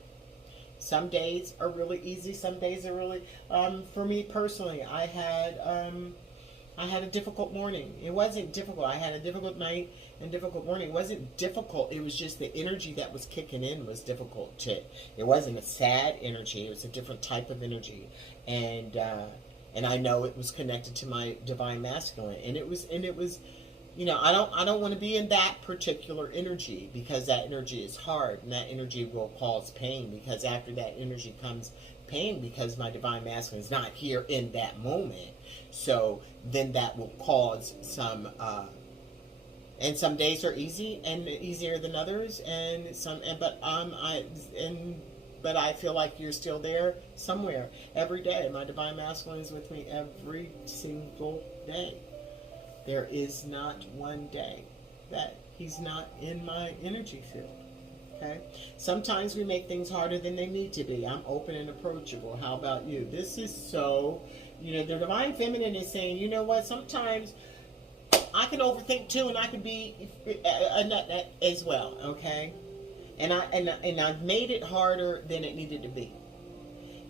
Some days are really easy. Some days are really. For me personally, I had a difficult morning. It wasn't difficult. I had a difficult night and difficult morning. It wasn't difficult. It was just the energy that was kicking in was difficult. It wasn't a sad energy. It was a different type of energy, and I know it was connected to my divine masculine, and it was. You know, I don't want to be in that particular energy, because that energy is hard, and that energy will cause pain, because after that energy comes pain, because my divine masculine is not here in that moment. So then that will cause some and some days are easy and easier than others, but I feel like you're still there somewhere every day. My divine masculine is with me every single day. There is not one day that he's not in my energy field. Okay? Sometimes we make things harder than they need to be. I'm open and approachable. How about you? This is so, the divine feminine is saying, you know what? Sometimes I can overthink too, and I can be a nut as well. Okay? And I've made it harder than it needed to be.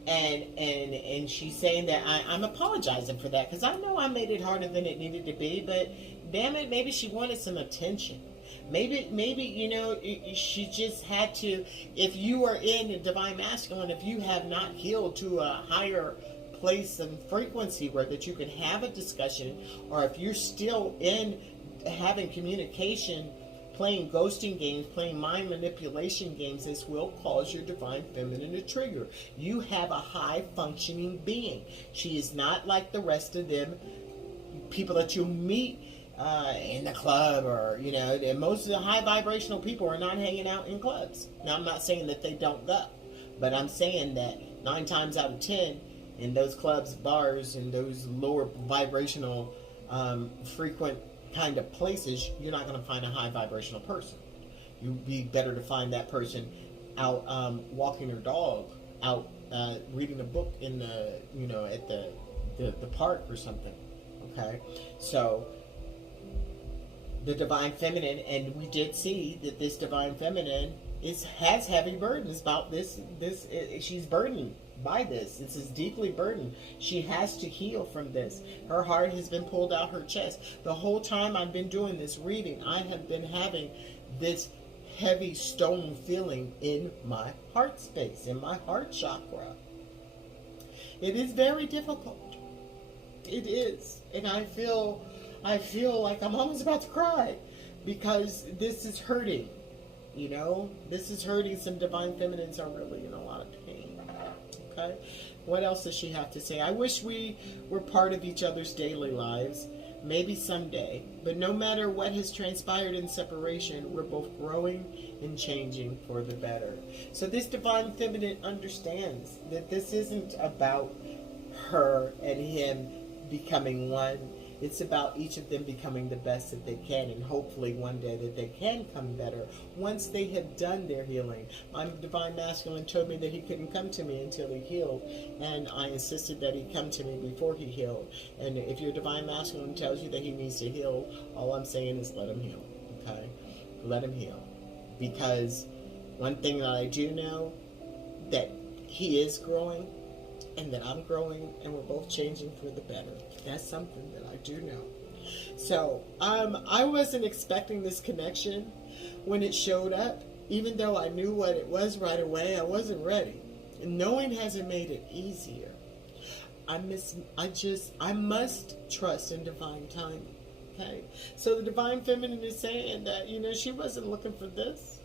And she's saying that I'm apologizing for that, because I know I made it harder than it needed to be, but damn it, maybe she wanted some attention. Maybe she just had to. If you are in the divine masculine, if you have not healed to a higher place and frequency where that you can have a discussion, or if you're still in having communication, playing ghosting games, playing mind manipulation games, this will cause your divine feminine to trigger. You have a high functioning being. She is not like the rest of them people that you meet in the club, or and most of the high vibrational people are not hanging out in clubs. Now, I'm not saying that they don't go, but I'm saying that 9 times out of 10 in those clubs, bars, and those lower vibrational frequent kind of places, you're not going to find a high vibrational person. You'd be better to find that person out walking her dog, out reading a book in the at the park or something. Okay, so the divine feminine, and we did see that this divine feminine has heavy burdens about this. She's burdened by this. This is deeply burdened. She has to heal from this. Her heart has been pulled out her chest. The whole time I've been doing this reading, I have been having this heavy stone feeling in my heart space, in my heart chakra. It is very difficult. It is. And I feel like I'm almost about to cry, because this is hurting. This is hurting. Some divine feminines are really in a lot of pain. Okay? What else does she have to say? I wish we were part of each other's daily lives. Maybe someday. But no matter what has transpired in separation, we're both growing and changing for the better. So this divine feminine understands that this isn't about her and him becoming one. It's about each of them becoming the best that they can, and hopefully one day that they can come better once they have done their healing. My divine masculine told me that he couldn't come to me until he healed, and I insisted that he come to me before he healed. And if your divine masculine tells you that he needs to heal, all I'm saying is let him heal. Okay? Let him heal. Because one thing that I do know, that he is growing, and that I'm growing, and we're both changing for the better. That's something that I do know. So, I wasn't expecting this connection when it showed up. Even though I knew what it was right away, I wasn't ready. And knowing hasn't made it easier. I must trust in divine timing. Okay? So the divine feminine is saying that, she wasn't looking for this.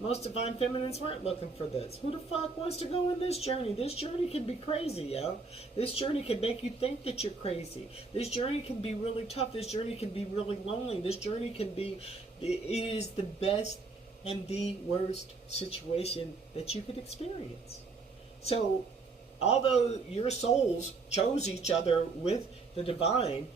Most divine feminines weren't looking for this. Who the fuck wants to go on this journey? This journey can be crazy, yo. This journey can make you think that you're crazy. This journey can be really tough. This journey can be really lonely. This journey can be, it is the best and the worst situation that you could experience. So, although your souls chose each other with the divine,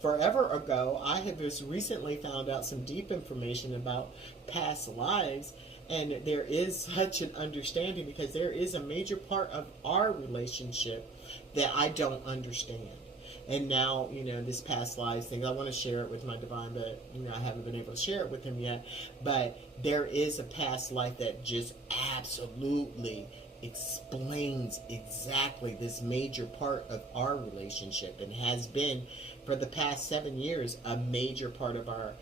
forever ago, I have just recently found out some deep information about past lives. And there is such an understanding, because there is a major part of our relationship that I don't understand. And now, this past lives thing, I want to share it with my divine, but, I haven't been able to share it with him yet. But there is a past life that just absolutely explains exactly this major part of our relationship, and has been for the past 7 years a major part of our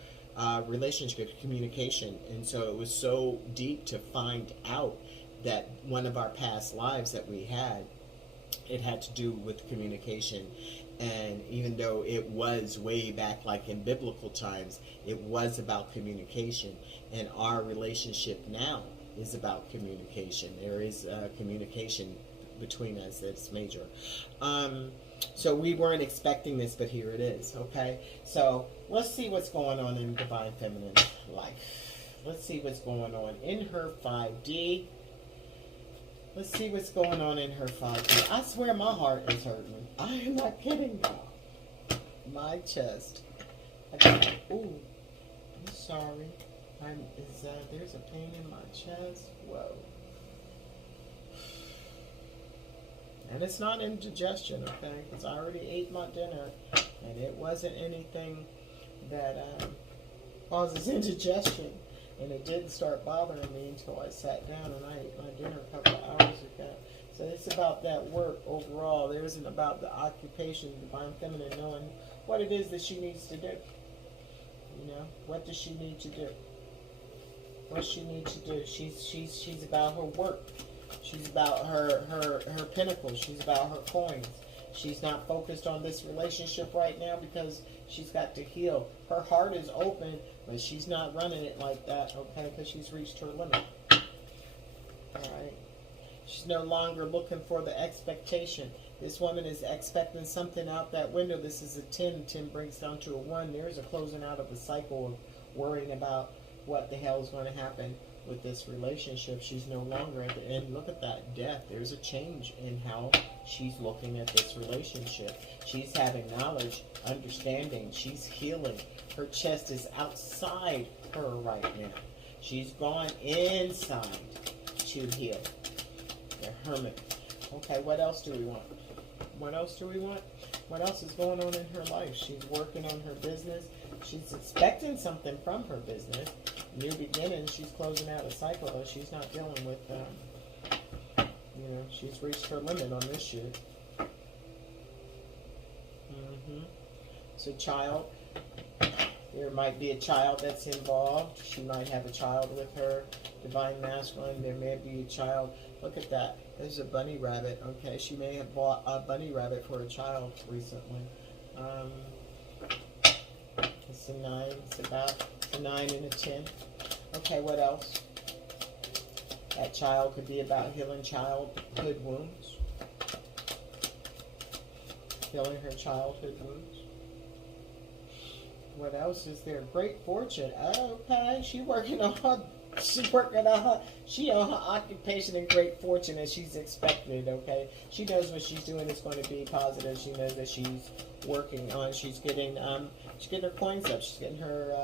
relationship, communication. And so it was so deep to find out that one of our past lives that we had, it had to do with communication. And even though it was way back, like in biblical times, it was about communication. And our relationship now is about communication. There is communication between us that's major. So we weren't expecting this, but here it is, okay? So let's see what's going on in Divine Feminine life. Let's see what's going on in her 5D. Let's see what's going on in her 5D. I swear my heart is hurting. I am not kidding, y'all. My chest. Ooh, I'm sorry. There's a pain in my chest. Whoa. And it's not indigestion, okay? Because I already ate my dinner, and it wasn't anything that causes indigestion. And it didn't start bothering me until I sat down and I ate my dinner a couple of hours ago. So it's about that work overall. There isn't about the occupation, Divine Feminine knowing what it is that she needs to do. What does she need to do? What she needs to do? She's about her work. She's about her pinnacles. She's about her coins. She's not focused on this relationship right now because she's got to heal. Her heart is open, but she's not running it like that, okay? Because she's reached her limit. All right? She's no longer looking for the expectation. This woman is expecting something out that window. This is a 10. 10 breaks down to a 1. There's a closing out of a cycle of worrying about what the hell is going to happen with this relationship. She's no longer at the end. Look at that death. There's a change in how she's looking at this relationship. She's having knowledge, understanding. She's healing. Her chest is outside her right now. She's gone inside to heal. The Hermit. Okay, what else do we want? What else do we want? What else is going on in her life? She's working on her business. She's expecting something from her business. New beginning. She's closing out a cycle, though. She's not dealing with, she's reached her limit on this year. It's a child. There might be a child that's involved. She might have a child with her. Divine Masculine. There may be a child. Look at that. There's a bunny rabbit. Okay, she may have bought a bunny rabbit for a child recently. It's a 9. It's about a 9 and a 10. Okay, what else? That child could be about healing childhood wounds. Healing her childhood wounds. What else is there? Great fortune. Okay, she on her occupation and great fortune as she's expected, okay? She knows what she's doing is going to be positive. She knows that she's working on, she's getting her coins up. She's getting her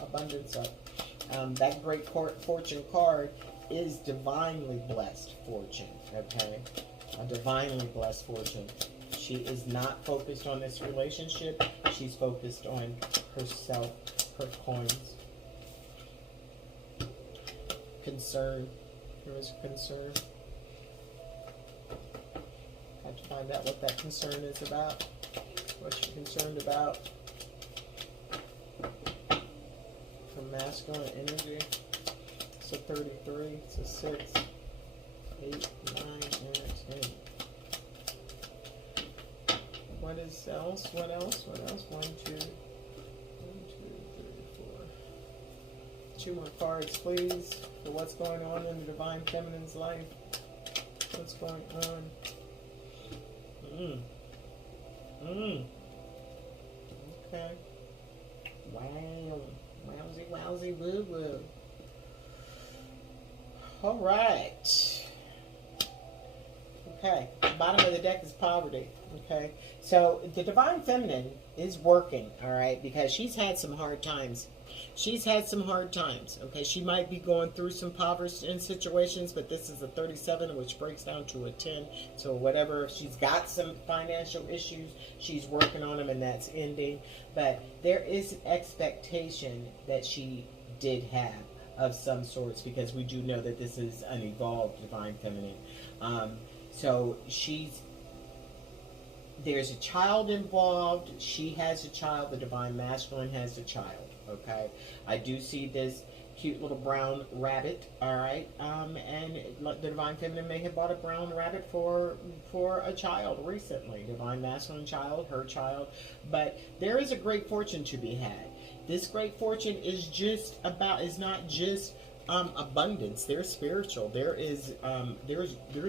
abundance up. That great fortune card is divinely blessed fortune, okay? A divinely blessed fortune. She is not focused on this relationship. She's focused on herself, her coins. Concern. There is concern. Have to find out what that concern is about. What you're concerned about. From masculine energy. It's a 33. It's a 6. 8, 9, and a 10. What is else? What else? What else? 1, 2, 3, 4. 2 more cards, please, for what's going on in the Divine Feminine's life. What's going on? Okay. Wow. Wowzy, wowzy, woo, woo. All right. Okay. bottom of the deck is poverty. Okay, so the divine feminine is working, all right, because she's had some hard times. She's had some hard times. Okay, she might be going through some poverty in situations, but this is a 37, which breaks down to a 10. So whatever, she's got some financial issues, she's working on them, and that's ending. But there is an expectation that she did have of some sorts, because we do know that this is an evolved divine feminine. So there's a child involved. She has a child. The divine masculine has a child. Okay, I do see this cute little brown rabbit. All right, and the divine feminine may have bought a brown rabbit for a child recently. Divine masculine child, her child. But there is a great fortune to be had. This great fortune is not just abundance. There's spiritual. There's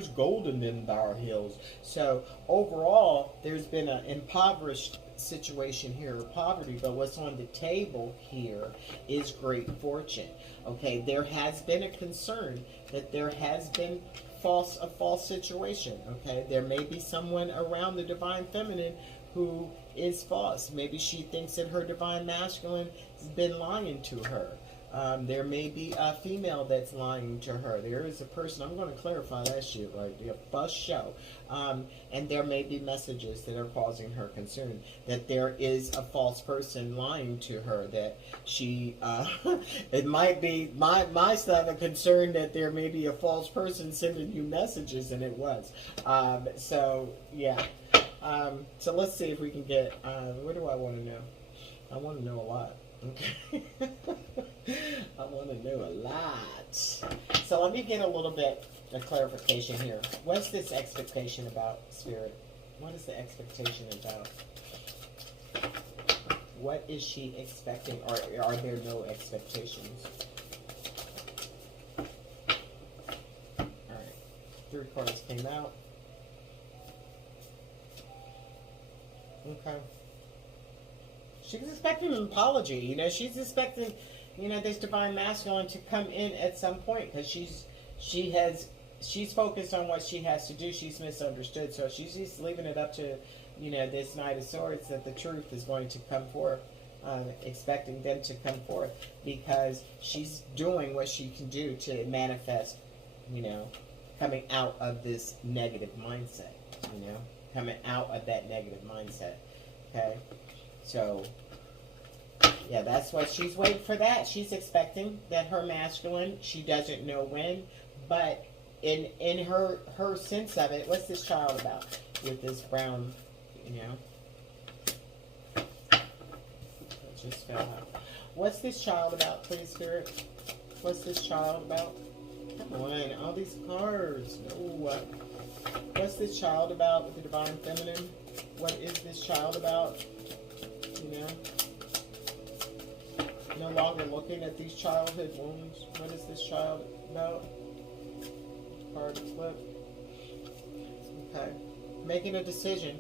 gold in them bar hills. So overall, there's been an impoverished situation here of poverty, but what's on the table here is great fortune. Okay, there has been a concern that there has been a false situation. Okay, there may be someone around the divine feminine who is false. Maybe she thinks that her divine masculine has been lying to her. There may be a female that's lying to her. There is a person, I'm going to clarify that shit right there, first show. And there may be messages that are causing her concern, that there is a false person lying to her, that she, it might be my stuff, a concern that there may be a false person sending you messages, and it was. So, yeah. So let's see if we can get, what do I want to know? I want to know a lot. Okay. I want to know a lot. So let me get a little bit of clarification here. What's this expectation about, Spirit? What is the expectation about? What is she expecting? Or are there no expectations? Alright. 3 cards came out. Okay. She's expecting an apology. You know, she's expecting, you know, this divine masculine to come in at some point, because she's focused on what she has to do. She's misunderstood, so she's just leaving it up to, you know, this Knight of Swords, that the truth is going to come forth, expecting them to come forth, because she's doing what she can do to manifest, you know, coming out of this negative mindset, you know, coming out of that negative mindset. Okay, so yeah, that's what she's waiting for. That she's expecting that her masculine, she doesn't know when, but in her sense of it, what's this child about with this brown, you know? It just fell out. What's this child about, please, Spirit? What's this child about? Come on, all these cards. No, what's this child about with the divine feminine? What is this child about? You know? No longer looking at these childhood wounds. What is this child about? Card flip. Okay. Making a decision.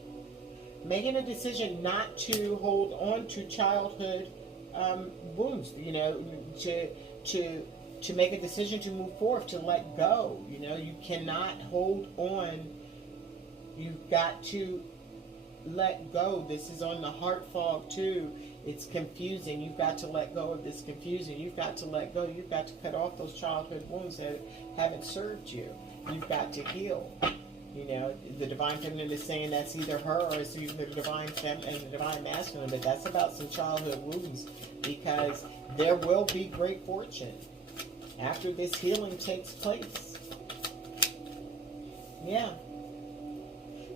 Making a decision not to hold on to childhood wounds. You know, to make a decision to move forward, to let go. You know, you cannot hold on. You've got to let go. This is on the heart fog too. It's confusing. You've got to let go of this confusion. You've got to let go. You've got to cut off those childhood wounds that haven't served you. You've got to heal. You know, the divine feminine is saying that's either her or it's either the divine feminine and the divine masculine, but that's about some childhood wounds, because there will be great fortune after this healing takes place. Yeah.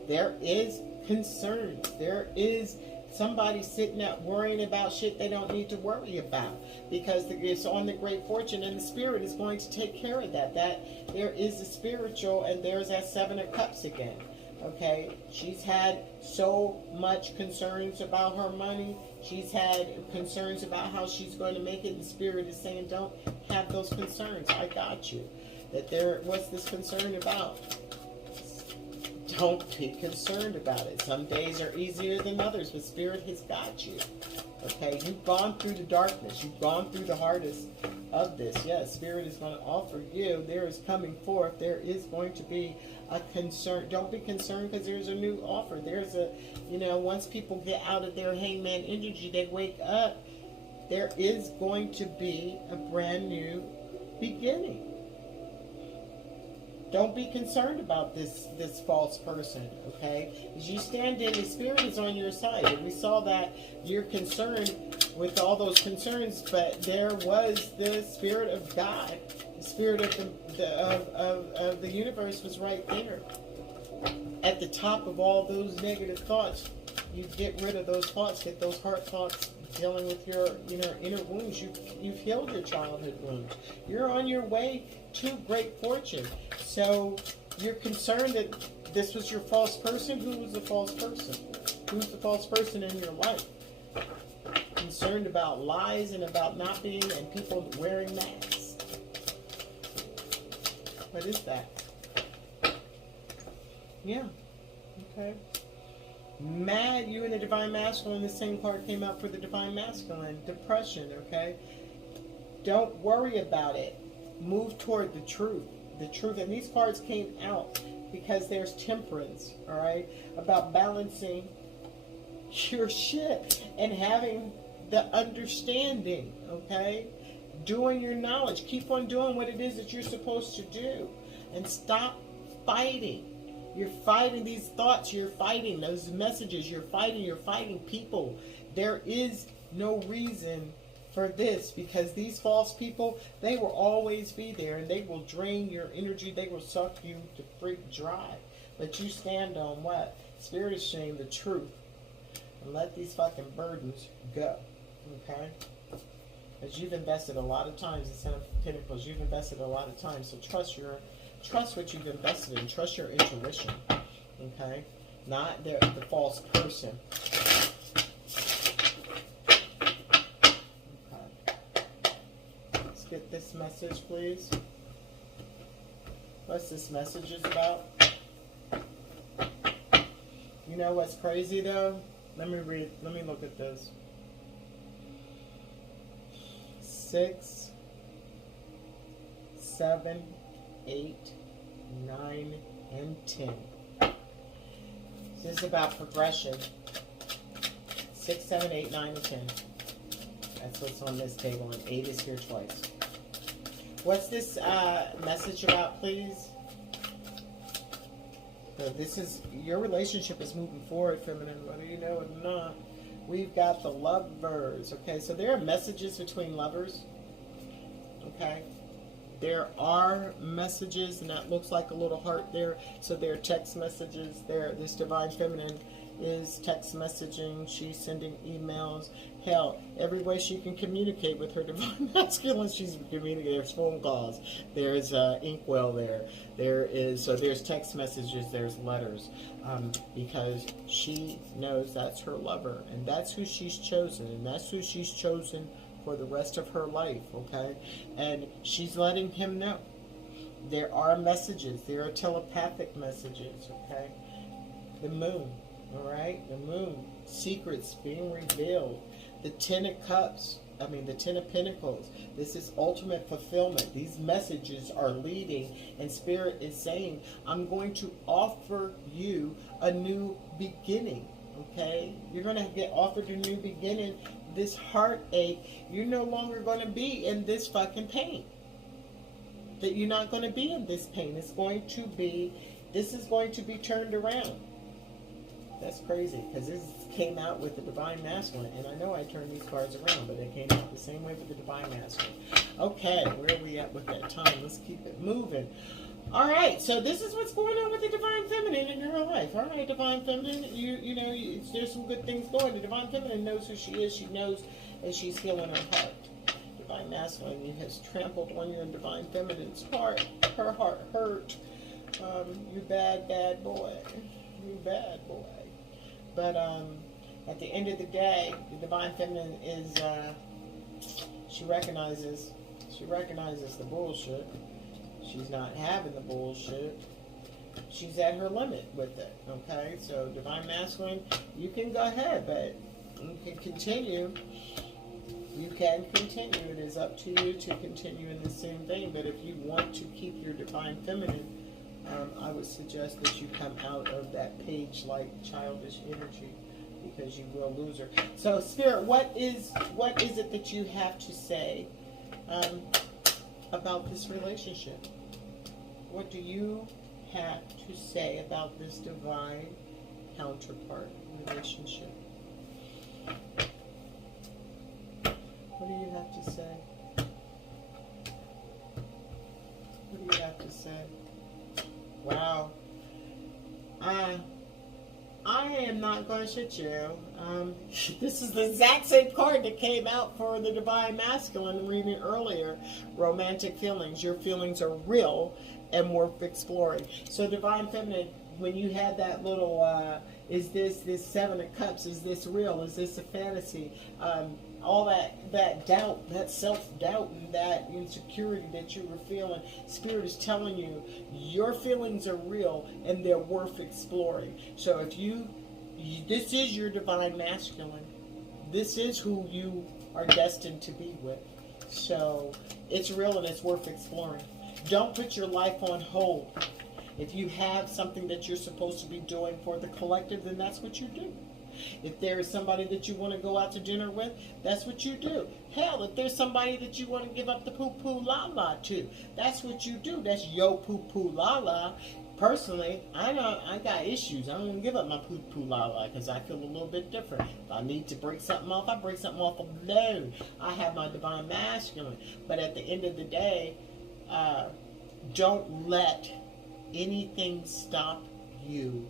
There is concern. There is somebody sitting up worrying about shit they don't need to worry about, because it's on the great fortune, and the Spirit is going to take care of that. That there is the spiritual, and there's that 7 of Cups again. Okay, she's had so much concerns about her money. She's had concerns about how she's going to make it. The Spirit is saying, don't have those concerns. I got you. What's this concern about? Don't be concerned about it. Some days are easier than others, but Spirit has got you. Okay, you've gone through the darkness. You've gone through the hardest of this. Yes, Spirit is going to offer you. There is coming forth. There is going to be a concern. Don't be concerned because there's a new offer. There's a, once people get out of their hangman energy, they wake up, there is going to be a brand new beginning. Don't be concerned about this false person, okay? As you stand in, the Spirit is on your side. And we saw that you're concerned with all those concerns, but there was the Spirit of God. The Spirit of the universe was right there. At the top of all those negative thoughts, you get rid of those thoughts, get those heart thoughts dealing with your inner wounds. You've healed your childhood wounds. You're on your way to great fortune. So you're concerned that this was your false person. Who was the false person? Who's the false person in your life? Concerned about lies and about not being, and people wearing masks. What is that? Yeah. Okay. Mad, you and the Divine Masculine, the same card came out for the Divine Masculine. Depression, okay? Don't worry about it. Move toward the truth. The truth. And these cards came out because there's temperance, all right? About balancing your shit and having the understanding, okay? Doing your knowledge. Keep on doing what it is that you're supposed to do. And stop fighting. You're fighting these thoughts. You're fighting those messages. You're fighting people. There is no reason for this, because these false people, they will always be there, and they will drain your energy. They will suck you to freak dry. But you stand on what? Spirit of shame, the truth. And let these fucking burdens go. Okay? As you've invested a lot of times in Ten of Pentacles, you've invested a lot of time. So trust what you've invested in. Trust your intuition. Okay? Not the false person. Get this message, please. What's this message is about? You know what's crazy though? Let me look at this. 6, 7, 8, 9, and 10. This is about progression. 6, 7, 8, 9, and 10. That's what's on this table, and 8 is here twice. What's this message about, please? So this is, your relationship is moving forward, feminine, whether you know it or not. We've got the lovers, okay? So there are messages between lovers, okay? There are messages, and that looks like a little heart there. So there are text messages there. This Divine Feminine is text messaging. She's sending emails. Hell, every way she can communicate with her Divine Masculine, she's communicating. There's phone calls. There's inkwell there. There's text messages. There's letters. Because she knows that's her lover. And that's who she's chosen. And that's who she's chosen for the rest of her life, okay? And she's letting him know. There are messages. There are telepathic messages, okay? The moon. All right, the moon, secrets being revealed, the Ten of Cups, the Ten of Pentacles. This is ultimate fulfillment. These messages are leading, and Spirit is saying, I'm going to offer you a new beginning, okay? You're going to get offered a new beginning. This heartache, you're no longer going to be in this fucking pain. That you're not going to be in this pain. This is going to be turned around. That's crazy, because this came out with the Divine Masculine, and I know I turned these cards around, but they came out the same way with the Divine Masculine. Okay, where are we at with that time? Let's keep it moving. All right, so this is what's going on with the Divine Feminine in your life. All right, Divine Feminine, there's some good things going. The Divine Feminine knows who she is. She knows, and she's healing her heart. Divine Masculine has trampled on your Divine Feminine's heart. Her heart hurt. You bad boy. You bad boy. But at the end of the day, the Divine Feminine is, she recognizes the bullshit. She's not having the bullshit. She's at her limit with it, okay? So Divine Masculine, you can go ahead, but you can continue. You can continue. It is up to you to continue in the same vein. But if you want to keep your Divine Feminine I would suggest that you come out of that page-like childish energy, because you will lose her. So, Spirit, what is it that you have to say about this relationship? What do you have to say about this divine counterpart relationship? What do you have to say? What do you have to say? Wow. I am not going to shit you. This is the exact same card that came out for the Divine Masculine reading earlier. Romantic feelings. Your feelings are real and worth exploring. So Divine Feminine, when you had that little, is this Seven of Cups, is this real? Is this a fantasy? All that doubt, that self-doubt, and that insecurity that you were feeling, Spirit is telling you your feelings are real and they're worth exploring. So if this is your Divine Masculine. This is who you are destined to be with. So it's real and it's worth exploring. Don't put your life on hold. If you have something that you're supposed to be doing for the collective, then that's what you do. If there is somebody that you want to go out to dinner with, that's what you do. Hell, if there's somebody that you want to give up the poo-poo la-la to, that's what you do. That's yo poo-poo la-la. Personally, I got issues. I don't want to give up my poo-poo la-la because I feel a little bit different. If I need to break something off, I break something off alone. I have my Divine Masculine. But at the end of the day, don't let anything stop you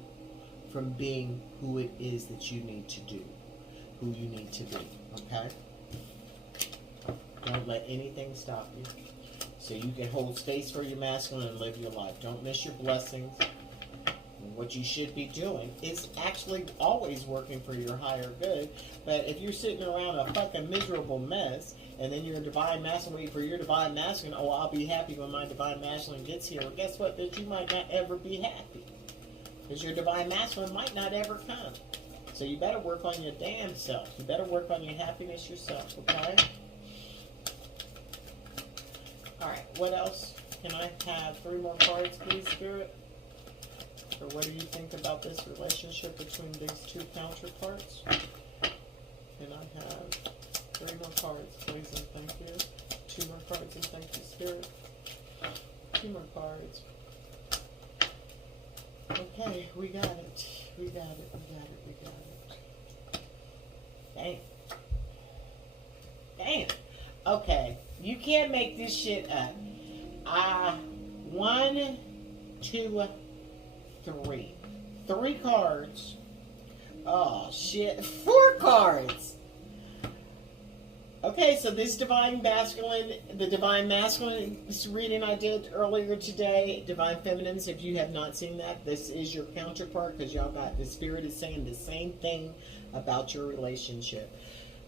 from being who it is that you need to do, who you need to be, okay? Don't let anything stop you. So you can hold space for your masculine and live your life. Don't miss your blessings. And what you should be doing is actually always working for your higher good. But if you're sitting around a fucking miserable mess, and then you're a Divine Masculine waiting for your Divine Masculine, oh, I'll be happy when my Divine Masculine gets here. Well, guess what? That you might not ever be happy. Because your Divine Masculine might not ever come. So you better work on your damn self. You better work on your happiness yourself, okay? Alright, what else? Can I have 3 more cards, please, Spirit? Or what do you think about this relationship between these two counterparts? Can I have 3 more cards, please, and thank you? 2 more cards, and thank you, Spirit. 2 more cards. Okay, we got it. We got it. We got it. We got it. Damn. Damn. Okay, you can't make this shit up. 1, 2, 3. 3 cards. Oh, shit. 4 cards. Okay, so this Divine Masculine, the Divine Masculine reading I did earlier today, Divine Feminines, if you have not seen that, this is your counterpart, because y'all got, the Spirit is saying the same thing about your relationship.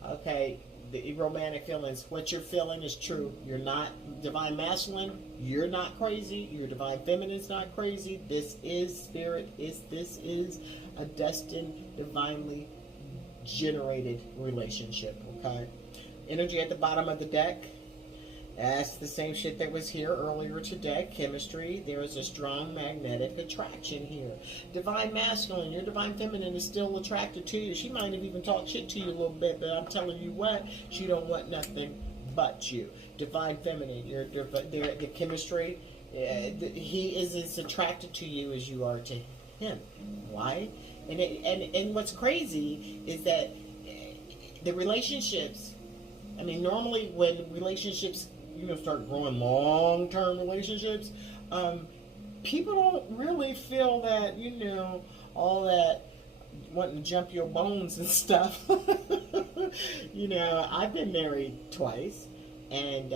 Okay, the romantic feelings, what you're feeling is true. You're not Divine Masculine, you're not crazy, your Divine Feminine's not crazy. This is Spirit, this is a destined, divinely generated relationship, okay? Energy at the bottom of the deck. That's the same shit that was here earlier today. Chemistry. There is a strong magnetic attraction here. Divine Masculine. Your Divine Feminine is still attracted to you. She might have even talked shit to you a little bit, but I'm telling you what, she don't want nothing but you. Divine Feminine. The chemistry. He is as attracted to you as you are to him. Why? And what's crazy is that the relationships. I mean, normally when relationships, start growing long-term relationships, people don't really feel that, all that wanting to jump your bones and stuff. I've been married twice, and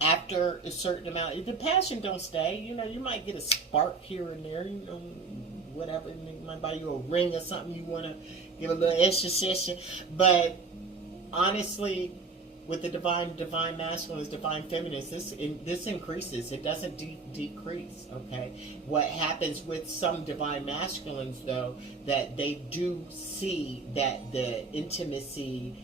after a certain amount, the passion don't stay. You might get a spark here and there, whatever. They might buy you a ring or something you want to give a little extra session, but honestly, with the Divine Masculine, Divine Feminine, this increases. It doesn't decrease, okay? What happens with some Divine Masculines, though, that they do see that the intimacy,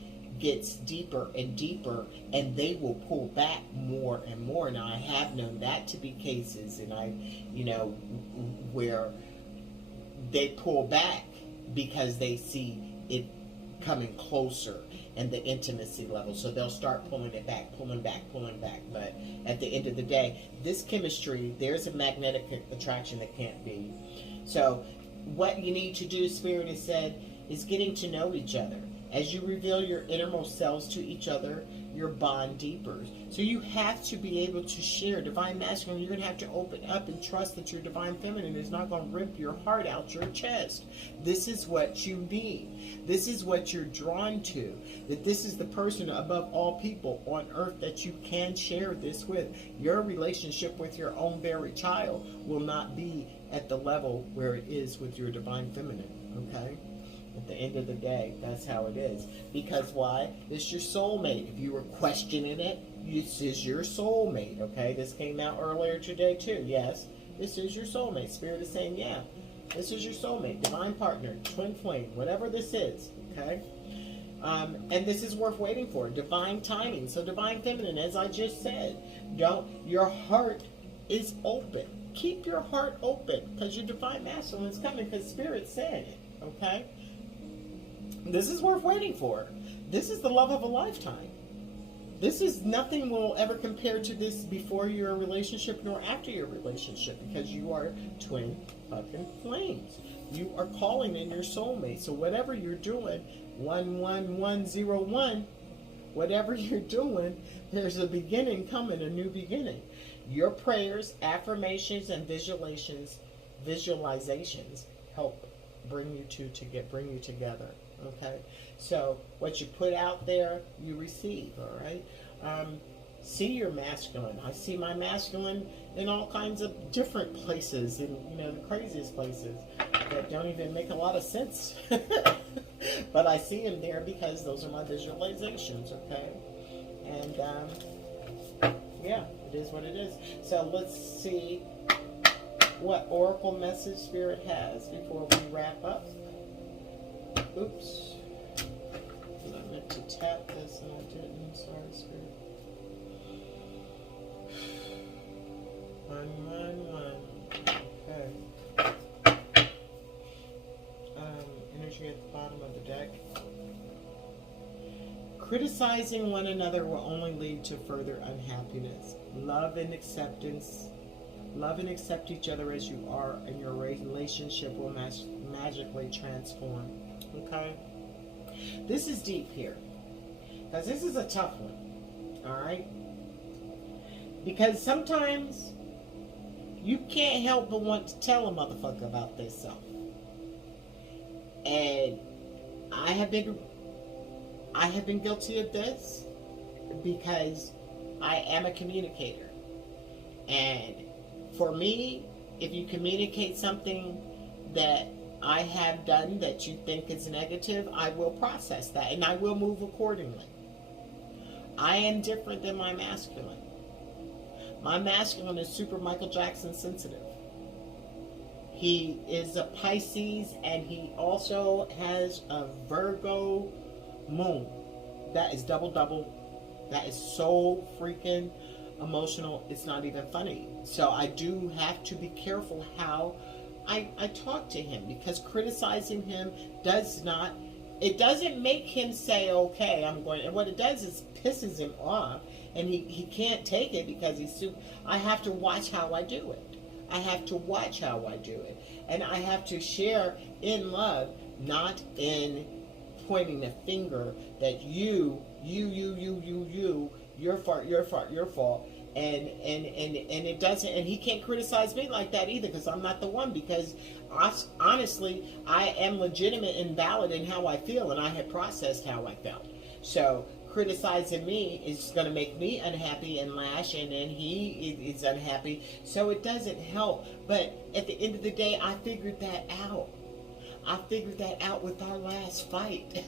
gets deeper and deeper, and they will pull back more and more. Now, I have known that to be cases, and where they pull back because they see it coming closer and the intimacy level. So they'll start pulling it back, pulling back, pulling back. But at the end of the day, this chemistry, there's a magnetic attraction that can't be. So what you need to do, Spirit has said, is getting to know each other. As you reveal your innermost selves to each other, your bond deepers. So you have to be able to share. Divine Masculine, you're going to have to open up and trust that your Divine Feminine is not going to rip your heart out your chest. This is what you need. This is what you're drawn to. That this is the person above all people on earth that you can share this with. Your relationship with your own very child will not be at the level where it is with your Divine Feminine. Okay? At the end of the day, that's how it is. Because why? It's your soulmate. If you were questioning it, this is your soulmate, okay? This came out earlier today, too. Yes, this is your soulmate. Spirit is saying, yeah, this is your soulmate, divine partner, twin flame, whatever this is, okay? And this is worth waiting for. Divine timing. So divine feminine, as I just said, your heart is open. Keep your heart open, because your divine masculine is coming, because Spirit's saying it, okay? This is worth waiting for. This is the love of a lifetime. This is nothing will ever compare to this before your relationship nor after your relationship, because you are twin fucking flames. You are calling in your soulmate. So whatever you're doing, 11101, whatever you're doing, there's a beginning coming, a new beginning. Your prayers, affirmations, and visualizations help bring you together. Okay, so what you put out there, you receive. All right. See your masculine. I see my masculine in all kinds of different places, in the craziest places that don't even make a lot of sense. But I see him there because those are my visualizations. Okay, and yeah, it is what it is. So let's see what oracle message Spirit has before we wrap up. Oops. I meant to tap this and I didn't. Sorry, Spirit. 111. Okay. Energy at the bottom of the deck. Criticizing one another will only lead to further unhappiness. Love and accept each other as you are, and your relationship will magically transform. Okay? This is deep here. Because this is a tough one. Alright? Because sometimes you can't help but want to tell a motherfucker about their self. And I have been guilty of this because I am a communicator. And for me, if you communicate something that I have done that you think is negative, I will process that and I will move accordingly. I am different than my masculine. My masculine is super Michael Jackson sensitive. He is a Pisces and he also has a Virgo moon. That is double. That is so freaking emotional. It's not even funny. So I do have to be careful how I talk to him, because criticizing him doesn't make him say, okay, I'm going, and what it does is pisses him off, and he can't take it because I have to watch how I do it. And I have to share in love, not in pointing a finger that you're fault. And it doesn't, and he can't criticize me like that either, because I'm not the one, because honestly, I am legitimate and valid in how I feel, and I have processed how I felt. So criticizing me is going to make me unhappy and lash, and then he is unhappy, so it doesn't help. But at the end of the day, I figured that out. With our last fight.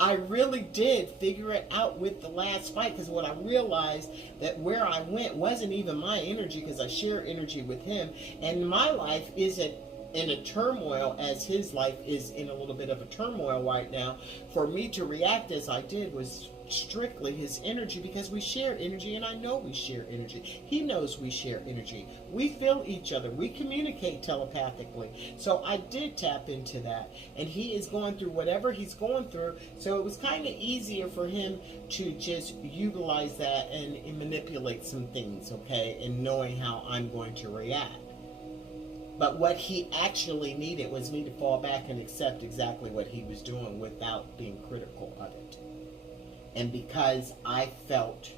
I really did figure it out with the last fight, because when I realized that where I went wasn't even my energy, because I share energy with him, and my life isn't in a turmoil, as his life is in a little bit of a turmoil right now, for me to react as I did was strictly his energy, because we share energy, and I know we share energy. He knows we share energy. We feel each other. We communicate telepathically. So I did tap into that, and he is going through whatever he's going through, so it was kind of easier for him to just utilize that and manipulate some things, okay, and knowing how I'm going to react. But what he actually needed was me to fall back and accept exactly what he was doing without being critical of it. And because I felt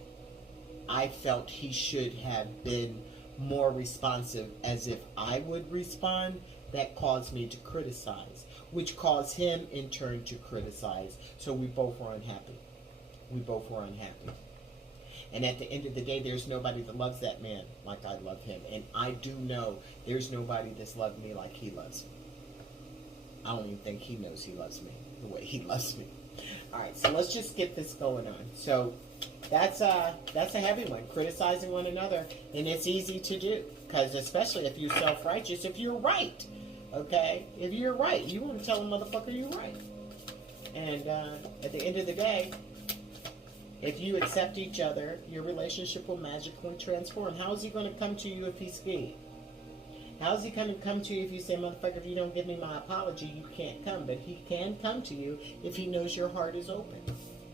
he should have been more responsive, as if I would respond, that caused me to criticize, which caused him in turn to criticize. So we both were unhappy. We both were unhappy. And at the end of the day, there's nobody that loves that man like I love him. And I do know there's nobody that's loved me like he loves me. I don't even think he knows he loves me the way he loves me. All right, so let's just get this going on. So that's a heavy one, criticizing one another, and it's easy to do, because especially if you're self-righteous, if you're right, okay? If you're right, you want to tell a motherfucker you're right. And at the end of the day, if you accept each other, your relationship will magically transform. How is he going to come to you if he's scared? How's he going to come to you if you say, motherfucker, if you don't give me my apology, you can't come? But he can come to you if he knows your heart is open.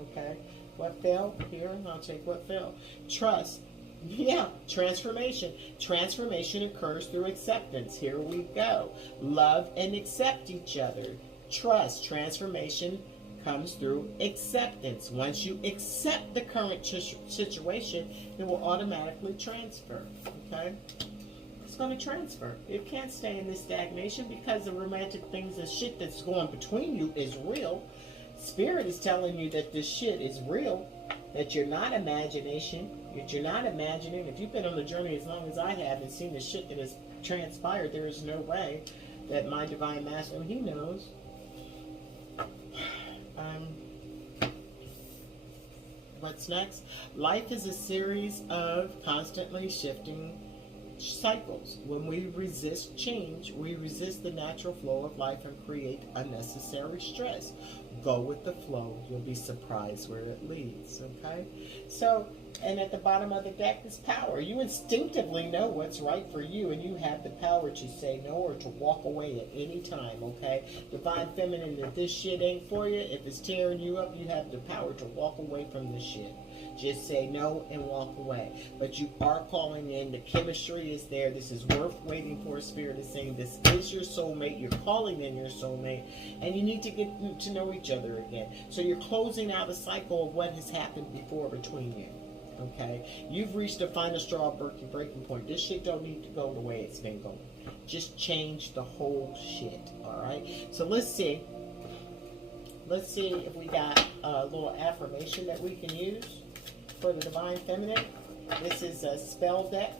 Okay? What fell? Here, I'll take what fell. Trust. Yeah, transformation. Transformation occurs through acceptance. Here we go. Love and accept each other. Trust. Transformation comes through acceptance. Once you accept the current situation, it will automatically transfer. Okay? Going to transfer. It can't stay in this stagnation, because the romantic things and shit that's going between you is real. Spirit is telling you that this shit is real, that you're not imagination, that you're not imagining. If you've been on the journey as long as I have and seen the shit that has transpired, there is no way that my divine master, and he knows. What's next? Life is a series of constantly shifting cycles. When we resist change, we resist the natural flow of life and create unnecessary stress. Go with the flow. You'll be surprised where it leads. Okay? So, and at the bottom of the deck is power. You instinctively know what's right for you, and you have the power to say no or to walk away at any time. Okay? Divine Feminine, if this shit ain't for you, if it's tearing you up, you have the power to walk away from this shit. Just say no and walk away. But you are calling in. The chemistry is there. This is worth waiting for. Spirit is saying this is your soulmate. You're calling in your soulmate. And you need to get to know each other again. So you're closing out a cycle of what has happened before between you. Okay? You've reached a final straw breaking point. This shit don't need to go the way it's been going. Just change the whole shit. Alright? So let's see. Let's see if we got a little affirmation that we can use for the Divine Feminine. This is a spell deck.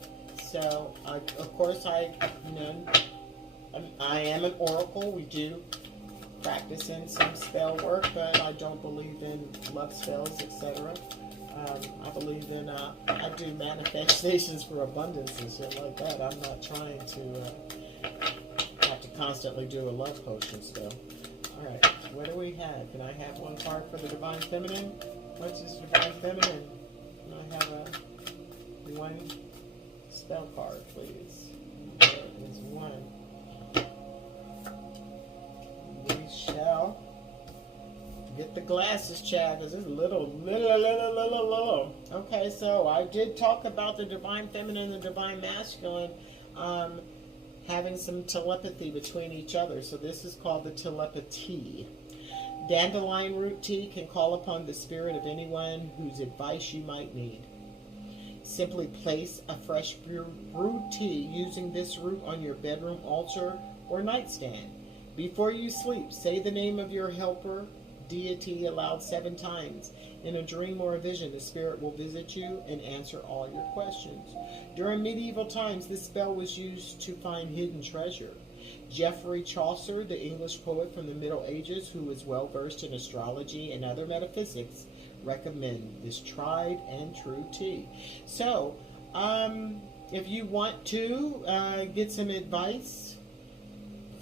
So, of course, I am an oracle. We do practice in some spell work, but I don't believe in love spells, etc. I believe in, I do manifestations for abundance and shit like that. I'm not trying to have to constantly do a love potion still. Alright, what do we have? Can I have one card for the Divine Feminine? What's this Divine Feminine? Can I have one spell card, please? There is one. We shall get the glasses, Chad, because it's little. Okay, so I did talk about the Divine Feminine and the Divine Masculine having some telepathy between each other. So this is called the telepathy. Dandelion root tea can call upon the spirit of anyone whose advice you might need. Simply place a fresh brewed tea using this root on your bedroom altar or nightstand. Before you sleep, say the name of your helper, deity, aloud 7 times. In a dream or a vision, the spirit will visit you and answer all your questions. During medieval times, this spell was used to find hidden treasure. Geoffrey Chaucer, the English poet from the Middle Ages, who was well versed in astrology and other metaphysics, recommend this tried and true tea. So, if you want to get some advice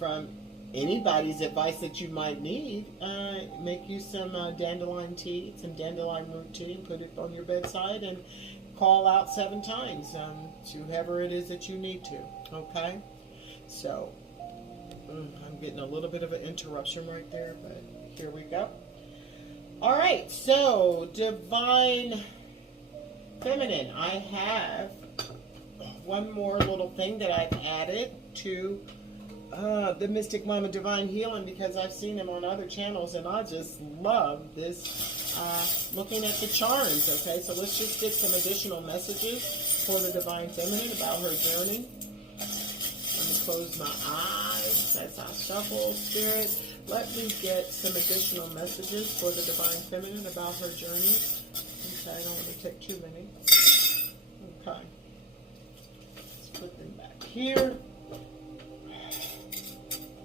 from anybody's advice that you might need, make you some dandelion tea, some dandelion root tea, and put it on your bedside and call out 7 times to whoever it is that you need to. Okay? So, I'm getting a little bit of an interruption right there, but here we go. All right, so Divine Feminine, I have one more little thing that I've added to the Mystic Mama Divine Healing, because I've seen them on other channels and I just love this looking at the charms. Okay, so let's just get some additional messages for the Divine Feminine about her journey. Let me close my eyes as I shuffle. Spirit, let me get some additional messages for the Divine Feminine about her journey. Okay, I don't want to take too many. Okay. Let's put them back here.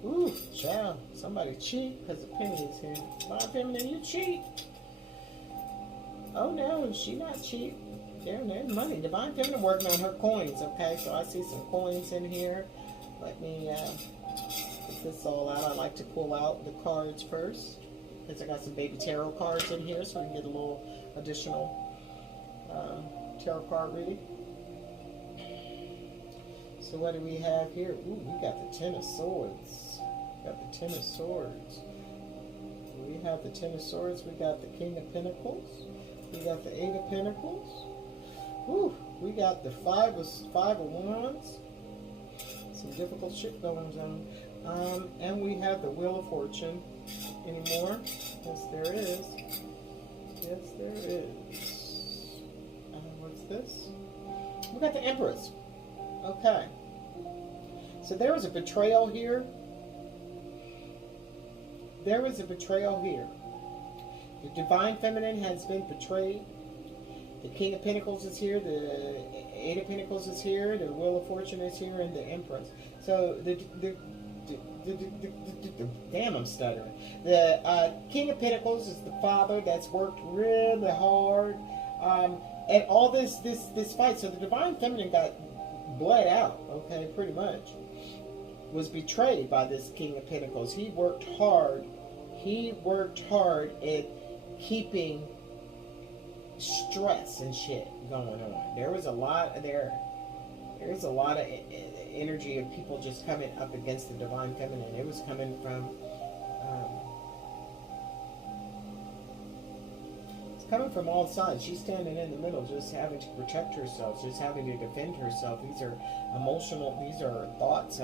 Ooh, child, somebody cheat because the penny is here. Divine Feminine, you cheat. Oh no, she not cheap. There's money. Divine Feminine working on her coins, okay? So I see some coins in here. Let me get this all out. I like to pull out the cards first, because I got some baby tarot cards in here, so we can get a little additional tarot card reading. So what do we have here? Ooh, we got the Ten of Swords. We got the Ten of Swords. We have the Ten of Swords. We got the King of Pentacles. We got the Eight of Pentacles. Ooh, we got the Five of Wands. Some difficult shit going on. And we have the Wheel of Fortune. Any more? Yes, there is. Yes, there is. What's this? We got the Empress. Okay. So there was a betrayal here. There was a betrayal here. The Divine Feminine has been betrayed. The King of Pentacles is here. The Eight of Pentacles is here. The Wheel of Fortune is here. And the Empress. So damn, I'm stuttering. The King of Pentacles is the father that's worked really hard. And all this fight. So the Divine Feminine got bled out, okay, pretty much. Was betrayed by this King of Pentacles. He worked hard. He worked hard at keeping stress and shit going on. There was a lot there. There's a lot of energy of people just coming up against the Divine Feminine. It was coming from coming from all sides. She's standing in the middle, just having to protect herself, just having to defend herself. These are emotional, these are thoughts,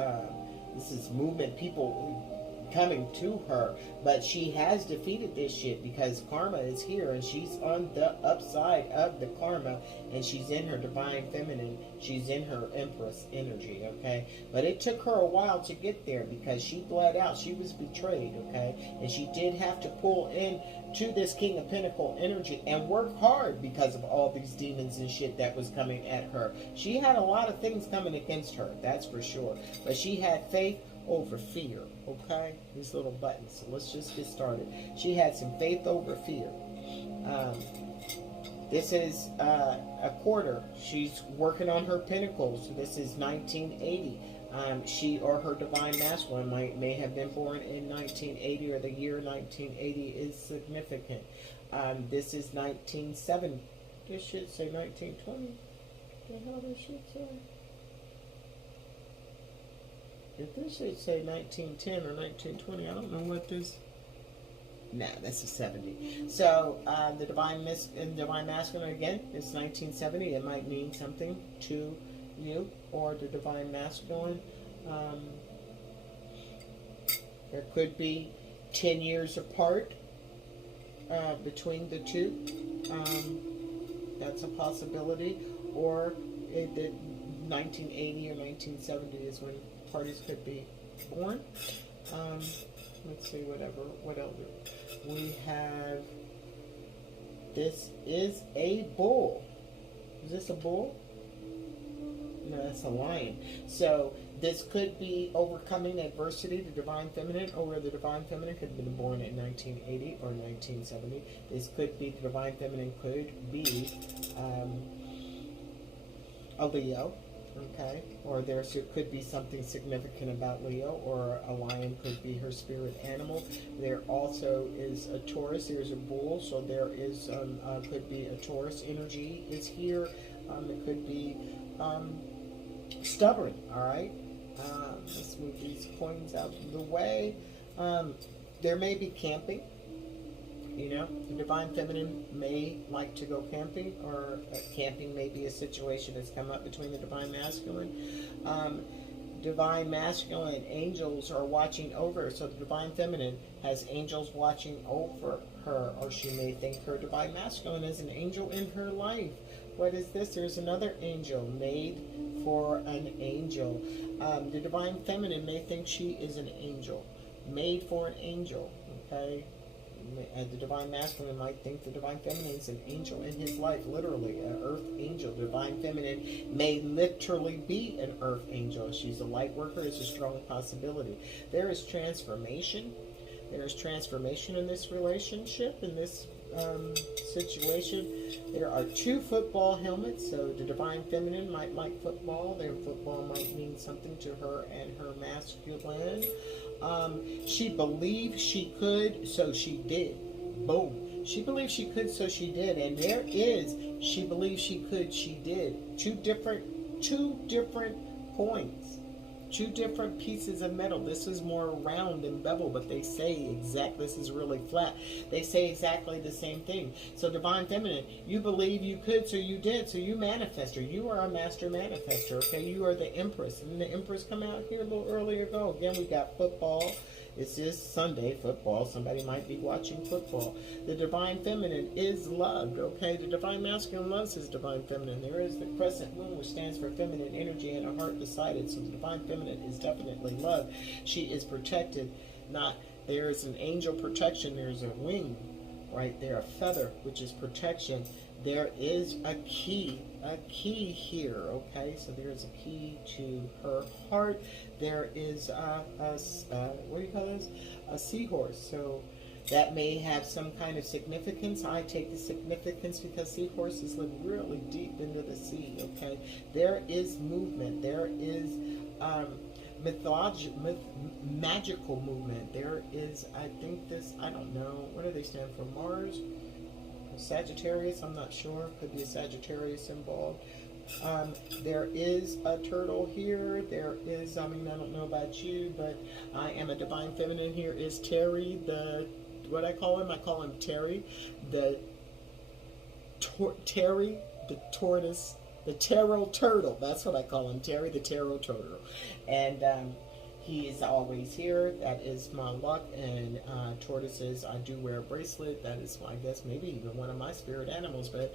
this is movement, people coming to her. But she has defeated this shit because karma is here and she's on the upside of the karma, and she's in her Divine Feminine. She's in her Empress energy, okay? But it took her a while to get there because she bled out. She was betrayed, okay? And she did have to pull in to this King of Pentacle energy and work hard because of all these demons and shit that was coming at her. She had a lot of things coming against her, that's for sure. But she had faith over fear, okay? These little buttons. So let's just get started. She had some faith over fear. This is a quarter. She's working on her pentacles. This is 1980. She or her Divine Masculine may have been born in 1980, or the year 1980 is significant. This is 1970. This should say 1920. The hell this should say? If this should say 1910 or 1920, I don't know what this... Nah, that's a 70. So, the Divine Masculine, again, is 1970. It might mean something to you or the Divine Masculine. There could be 10 years apart between the two. That's a possibility. Or the 1980 or 1970 is when parties could be born. Let's see, what else? We have, this is a bull. Is this a bull? No, that's a lion. So this could be overcoming adversity, the Divine Feminine, or the Divine Feminine could have been born in 1980 or 1970. This could be, the Divine Feminine could be a Leo. Okay, or there could be something significant about Leo, or a lion could be her spirit animal. There also is a Taurus. There's a bull, so there is could be a Taurus energy is here. It could be stubborn. All right, let's move these coins out of the way. There may be camping. You know, the divine feminine may like to go camping, or camping may be a situation that's come up between the divine masculine. Divine masculine angels are watching over, so the divine feminine has angels watching over her, or she may think her divine masculine is an angel in her life. What is this? There's another angel made for an angel. The divine feminine may think she is an angel, made for an angel. Okay. And the divine masculine might think the divine feminine is an angel in his life, literally, an earth angel. The divine feminine may literally be an earth angel. She's a light worker. It's a strong possibility. There is transformation. There is transformation in this relationship, in this situation. There are 2 football helmets, so the divine feminine might like football. Their football might mean something to her and her masculine. She believed she could, so she did. Boom. She believed she could, so she did. And there is, she believed she could, she did. Two different points. 2 different pieces of metal. This is more round and bevel, but they say exactly, this is really flat. They say exactly the same thing. So divine feminine, you believe you could, so you did. So you manifester. You are a master manifester, okay? You are the empress. And the empress come out here a little earlier ago. Again, we got football. It's just Sunday football. Somebody might be watching football. The divine feminine is loved, okay? The divine masculine loves his divine feminine. There is the crescent moon, which stands for feminine energy, and a heart decided. So the divine feminine is definitely loved. She is protected. There is an angel protection. There's a wing right there, a feather, which is protection. There is a key here, okay? So there's a key to her heart. There is what do you call this? A seahorse. So that may have some kind of significance. I take the significance because seahorses live really deep into the sea, okay? There is movement. There is magical movement. There is, I think this, I don't know, what do they stand for? Mars? Sagittarius, I'm not sure. Could be a Sagittarius involved. There is a turtle here. There is, I don't know about you, but I am a divine feminine. Here is Terry, what I call him? I call him Terry, Terry, the tortoise, the tarot turtle. That's what I call him, Terry, the tarot turtle. And he is always here. That is my luck. And tortoises, I do wear a bracelet. That is, I guess, maybe even one of my spirit animals. But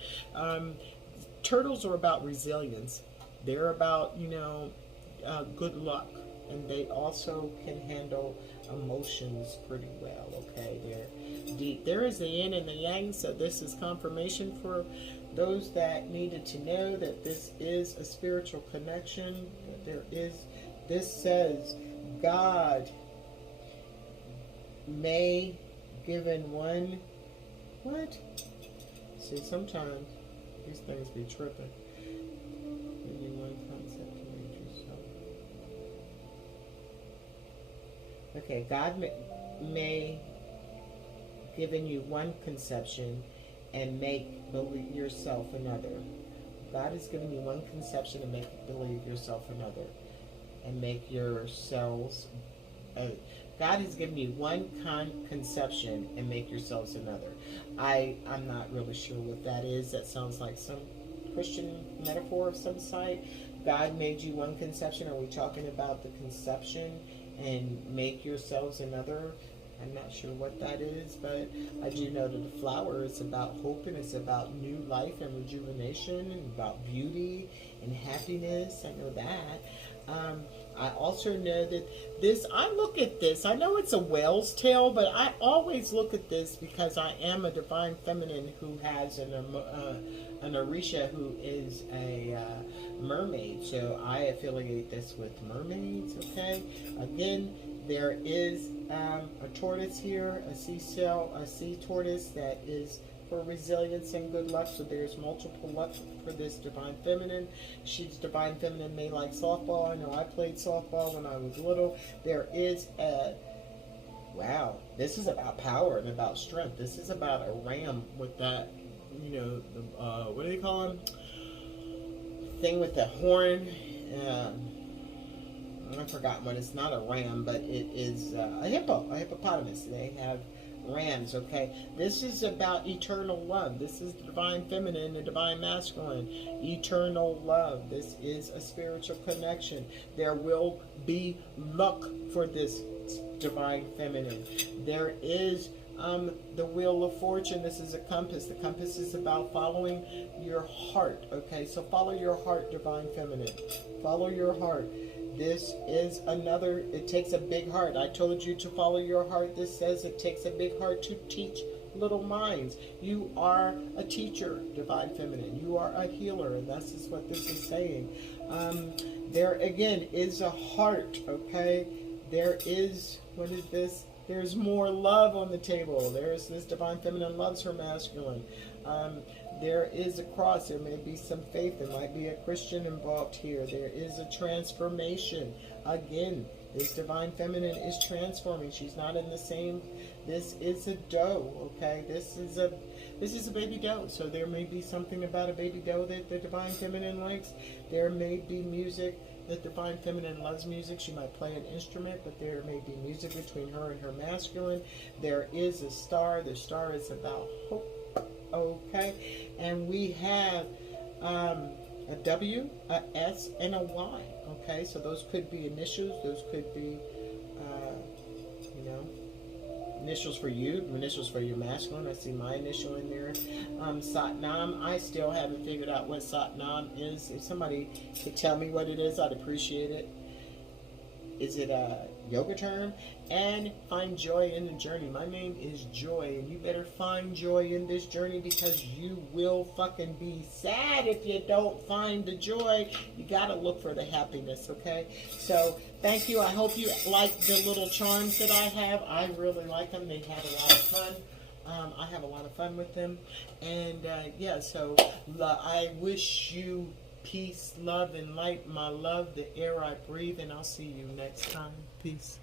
turtles are about resilience. They're about, good luck. And they also can handle emotions pretty well, okay? They're deep. There is the yin and the yang, so this is confirmation for those that needed to know that this is a spiritual connection. This says, God may given one, what? See, sometimes these things be tripping. Give me one concept to make yourself. Okay, God may given you one conception and make believe yourself another. God has given you one conception and make believe yourself another. And make yourselves, God has given you one conception and make yourselves another. I'm not really sure what that is. That sounds like some Christian metaphor of some sort. God made you one conception. Are we talking about the conception and make yourselves another? I'm not sure what that is, but I do know that the flower is about hope, and it's about new life and rejuvenation, and about beauty and happiness. I know that. I also know that I look at this, I know it's a whale's tail, but I always look at this because I am a divine feminine who has an Orisha who is a mermaid. So I affiliate this with mermaids, okay? Again, there is a tortoise here, a sea tortoise that is for resilience and good luck. So there's multiple luck for this Divine Feminine. She's Divine Feminine may like softball. I know I played softball when I was little. There is a, wow, this is about power and about strength. This is about a ram with that, you know, the, what do they call them? Thing with the horn. I've forgotten what. It's not a ram, but it is a hippopotamus. They have rams, okay? This is about eternal love. This is the Divine Feminine, the Divine Masculine. Eternal love. This is a spiritual connection. There will be luck for this Divine Feminine. There is the Wheel of Fortune. This is a compass. The compass is about following your heart, okay? So follow your heart, Divine Feminine. Follow your heart. This is another, it takes a big heart. I told you to follow your heart. This says it takes a big heart to teach little minds. You are a teacher, Divine Feminine. You are a healer, and this is what this is saying. There again is a heart, okay? There is, what is this? There's more love on the table. There's this Divine Feminine loves her masculine. There is a cross. There may be some faith. There might be a Christian involved here. There is a transformation. Again, this Divine Feminine is transforming. She's not in the same. This is a doe, okay? This is a baby doe. So there may be something about a baby doe that the Divine Feminine likes. There may be music. The Divine Feminine loves music. She might play an instrument, but there may be music between her and her masculine. There is a star. The star is about hope. Okay, and we have a W, a S, and a Y. Okay, so those could be initials. Those could be, you know, initials for you, initials for your masculine. I see my initial in there. Satnam. I still haven't figured out what Satnam is. If somebody could tell me what it is, I'd appreciate it. Is it a yoga term? And find joy in the journey. My name is Joy, and you better find joy in this journey, because you will fucking be sad if you don't find the joy. You gotta look for the happiness, okay? So thank you. I hope you like the little charms that I have. I really like them. They have a lot of fun. I have a lot of fun with them. And yeah, so I wish you peace, love, and light. My love, the air I breathe, and I'll see you next time. Peace.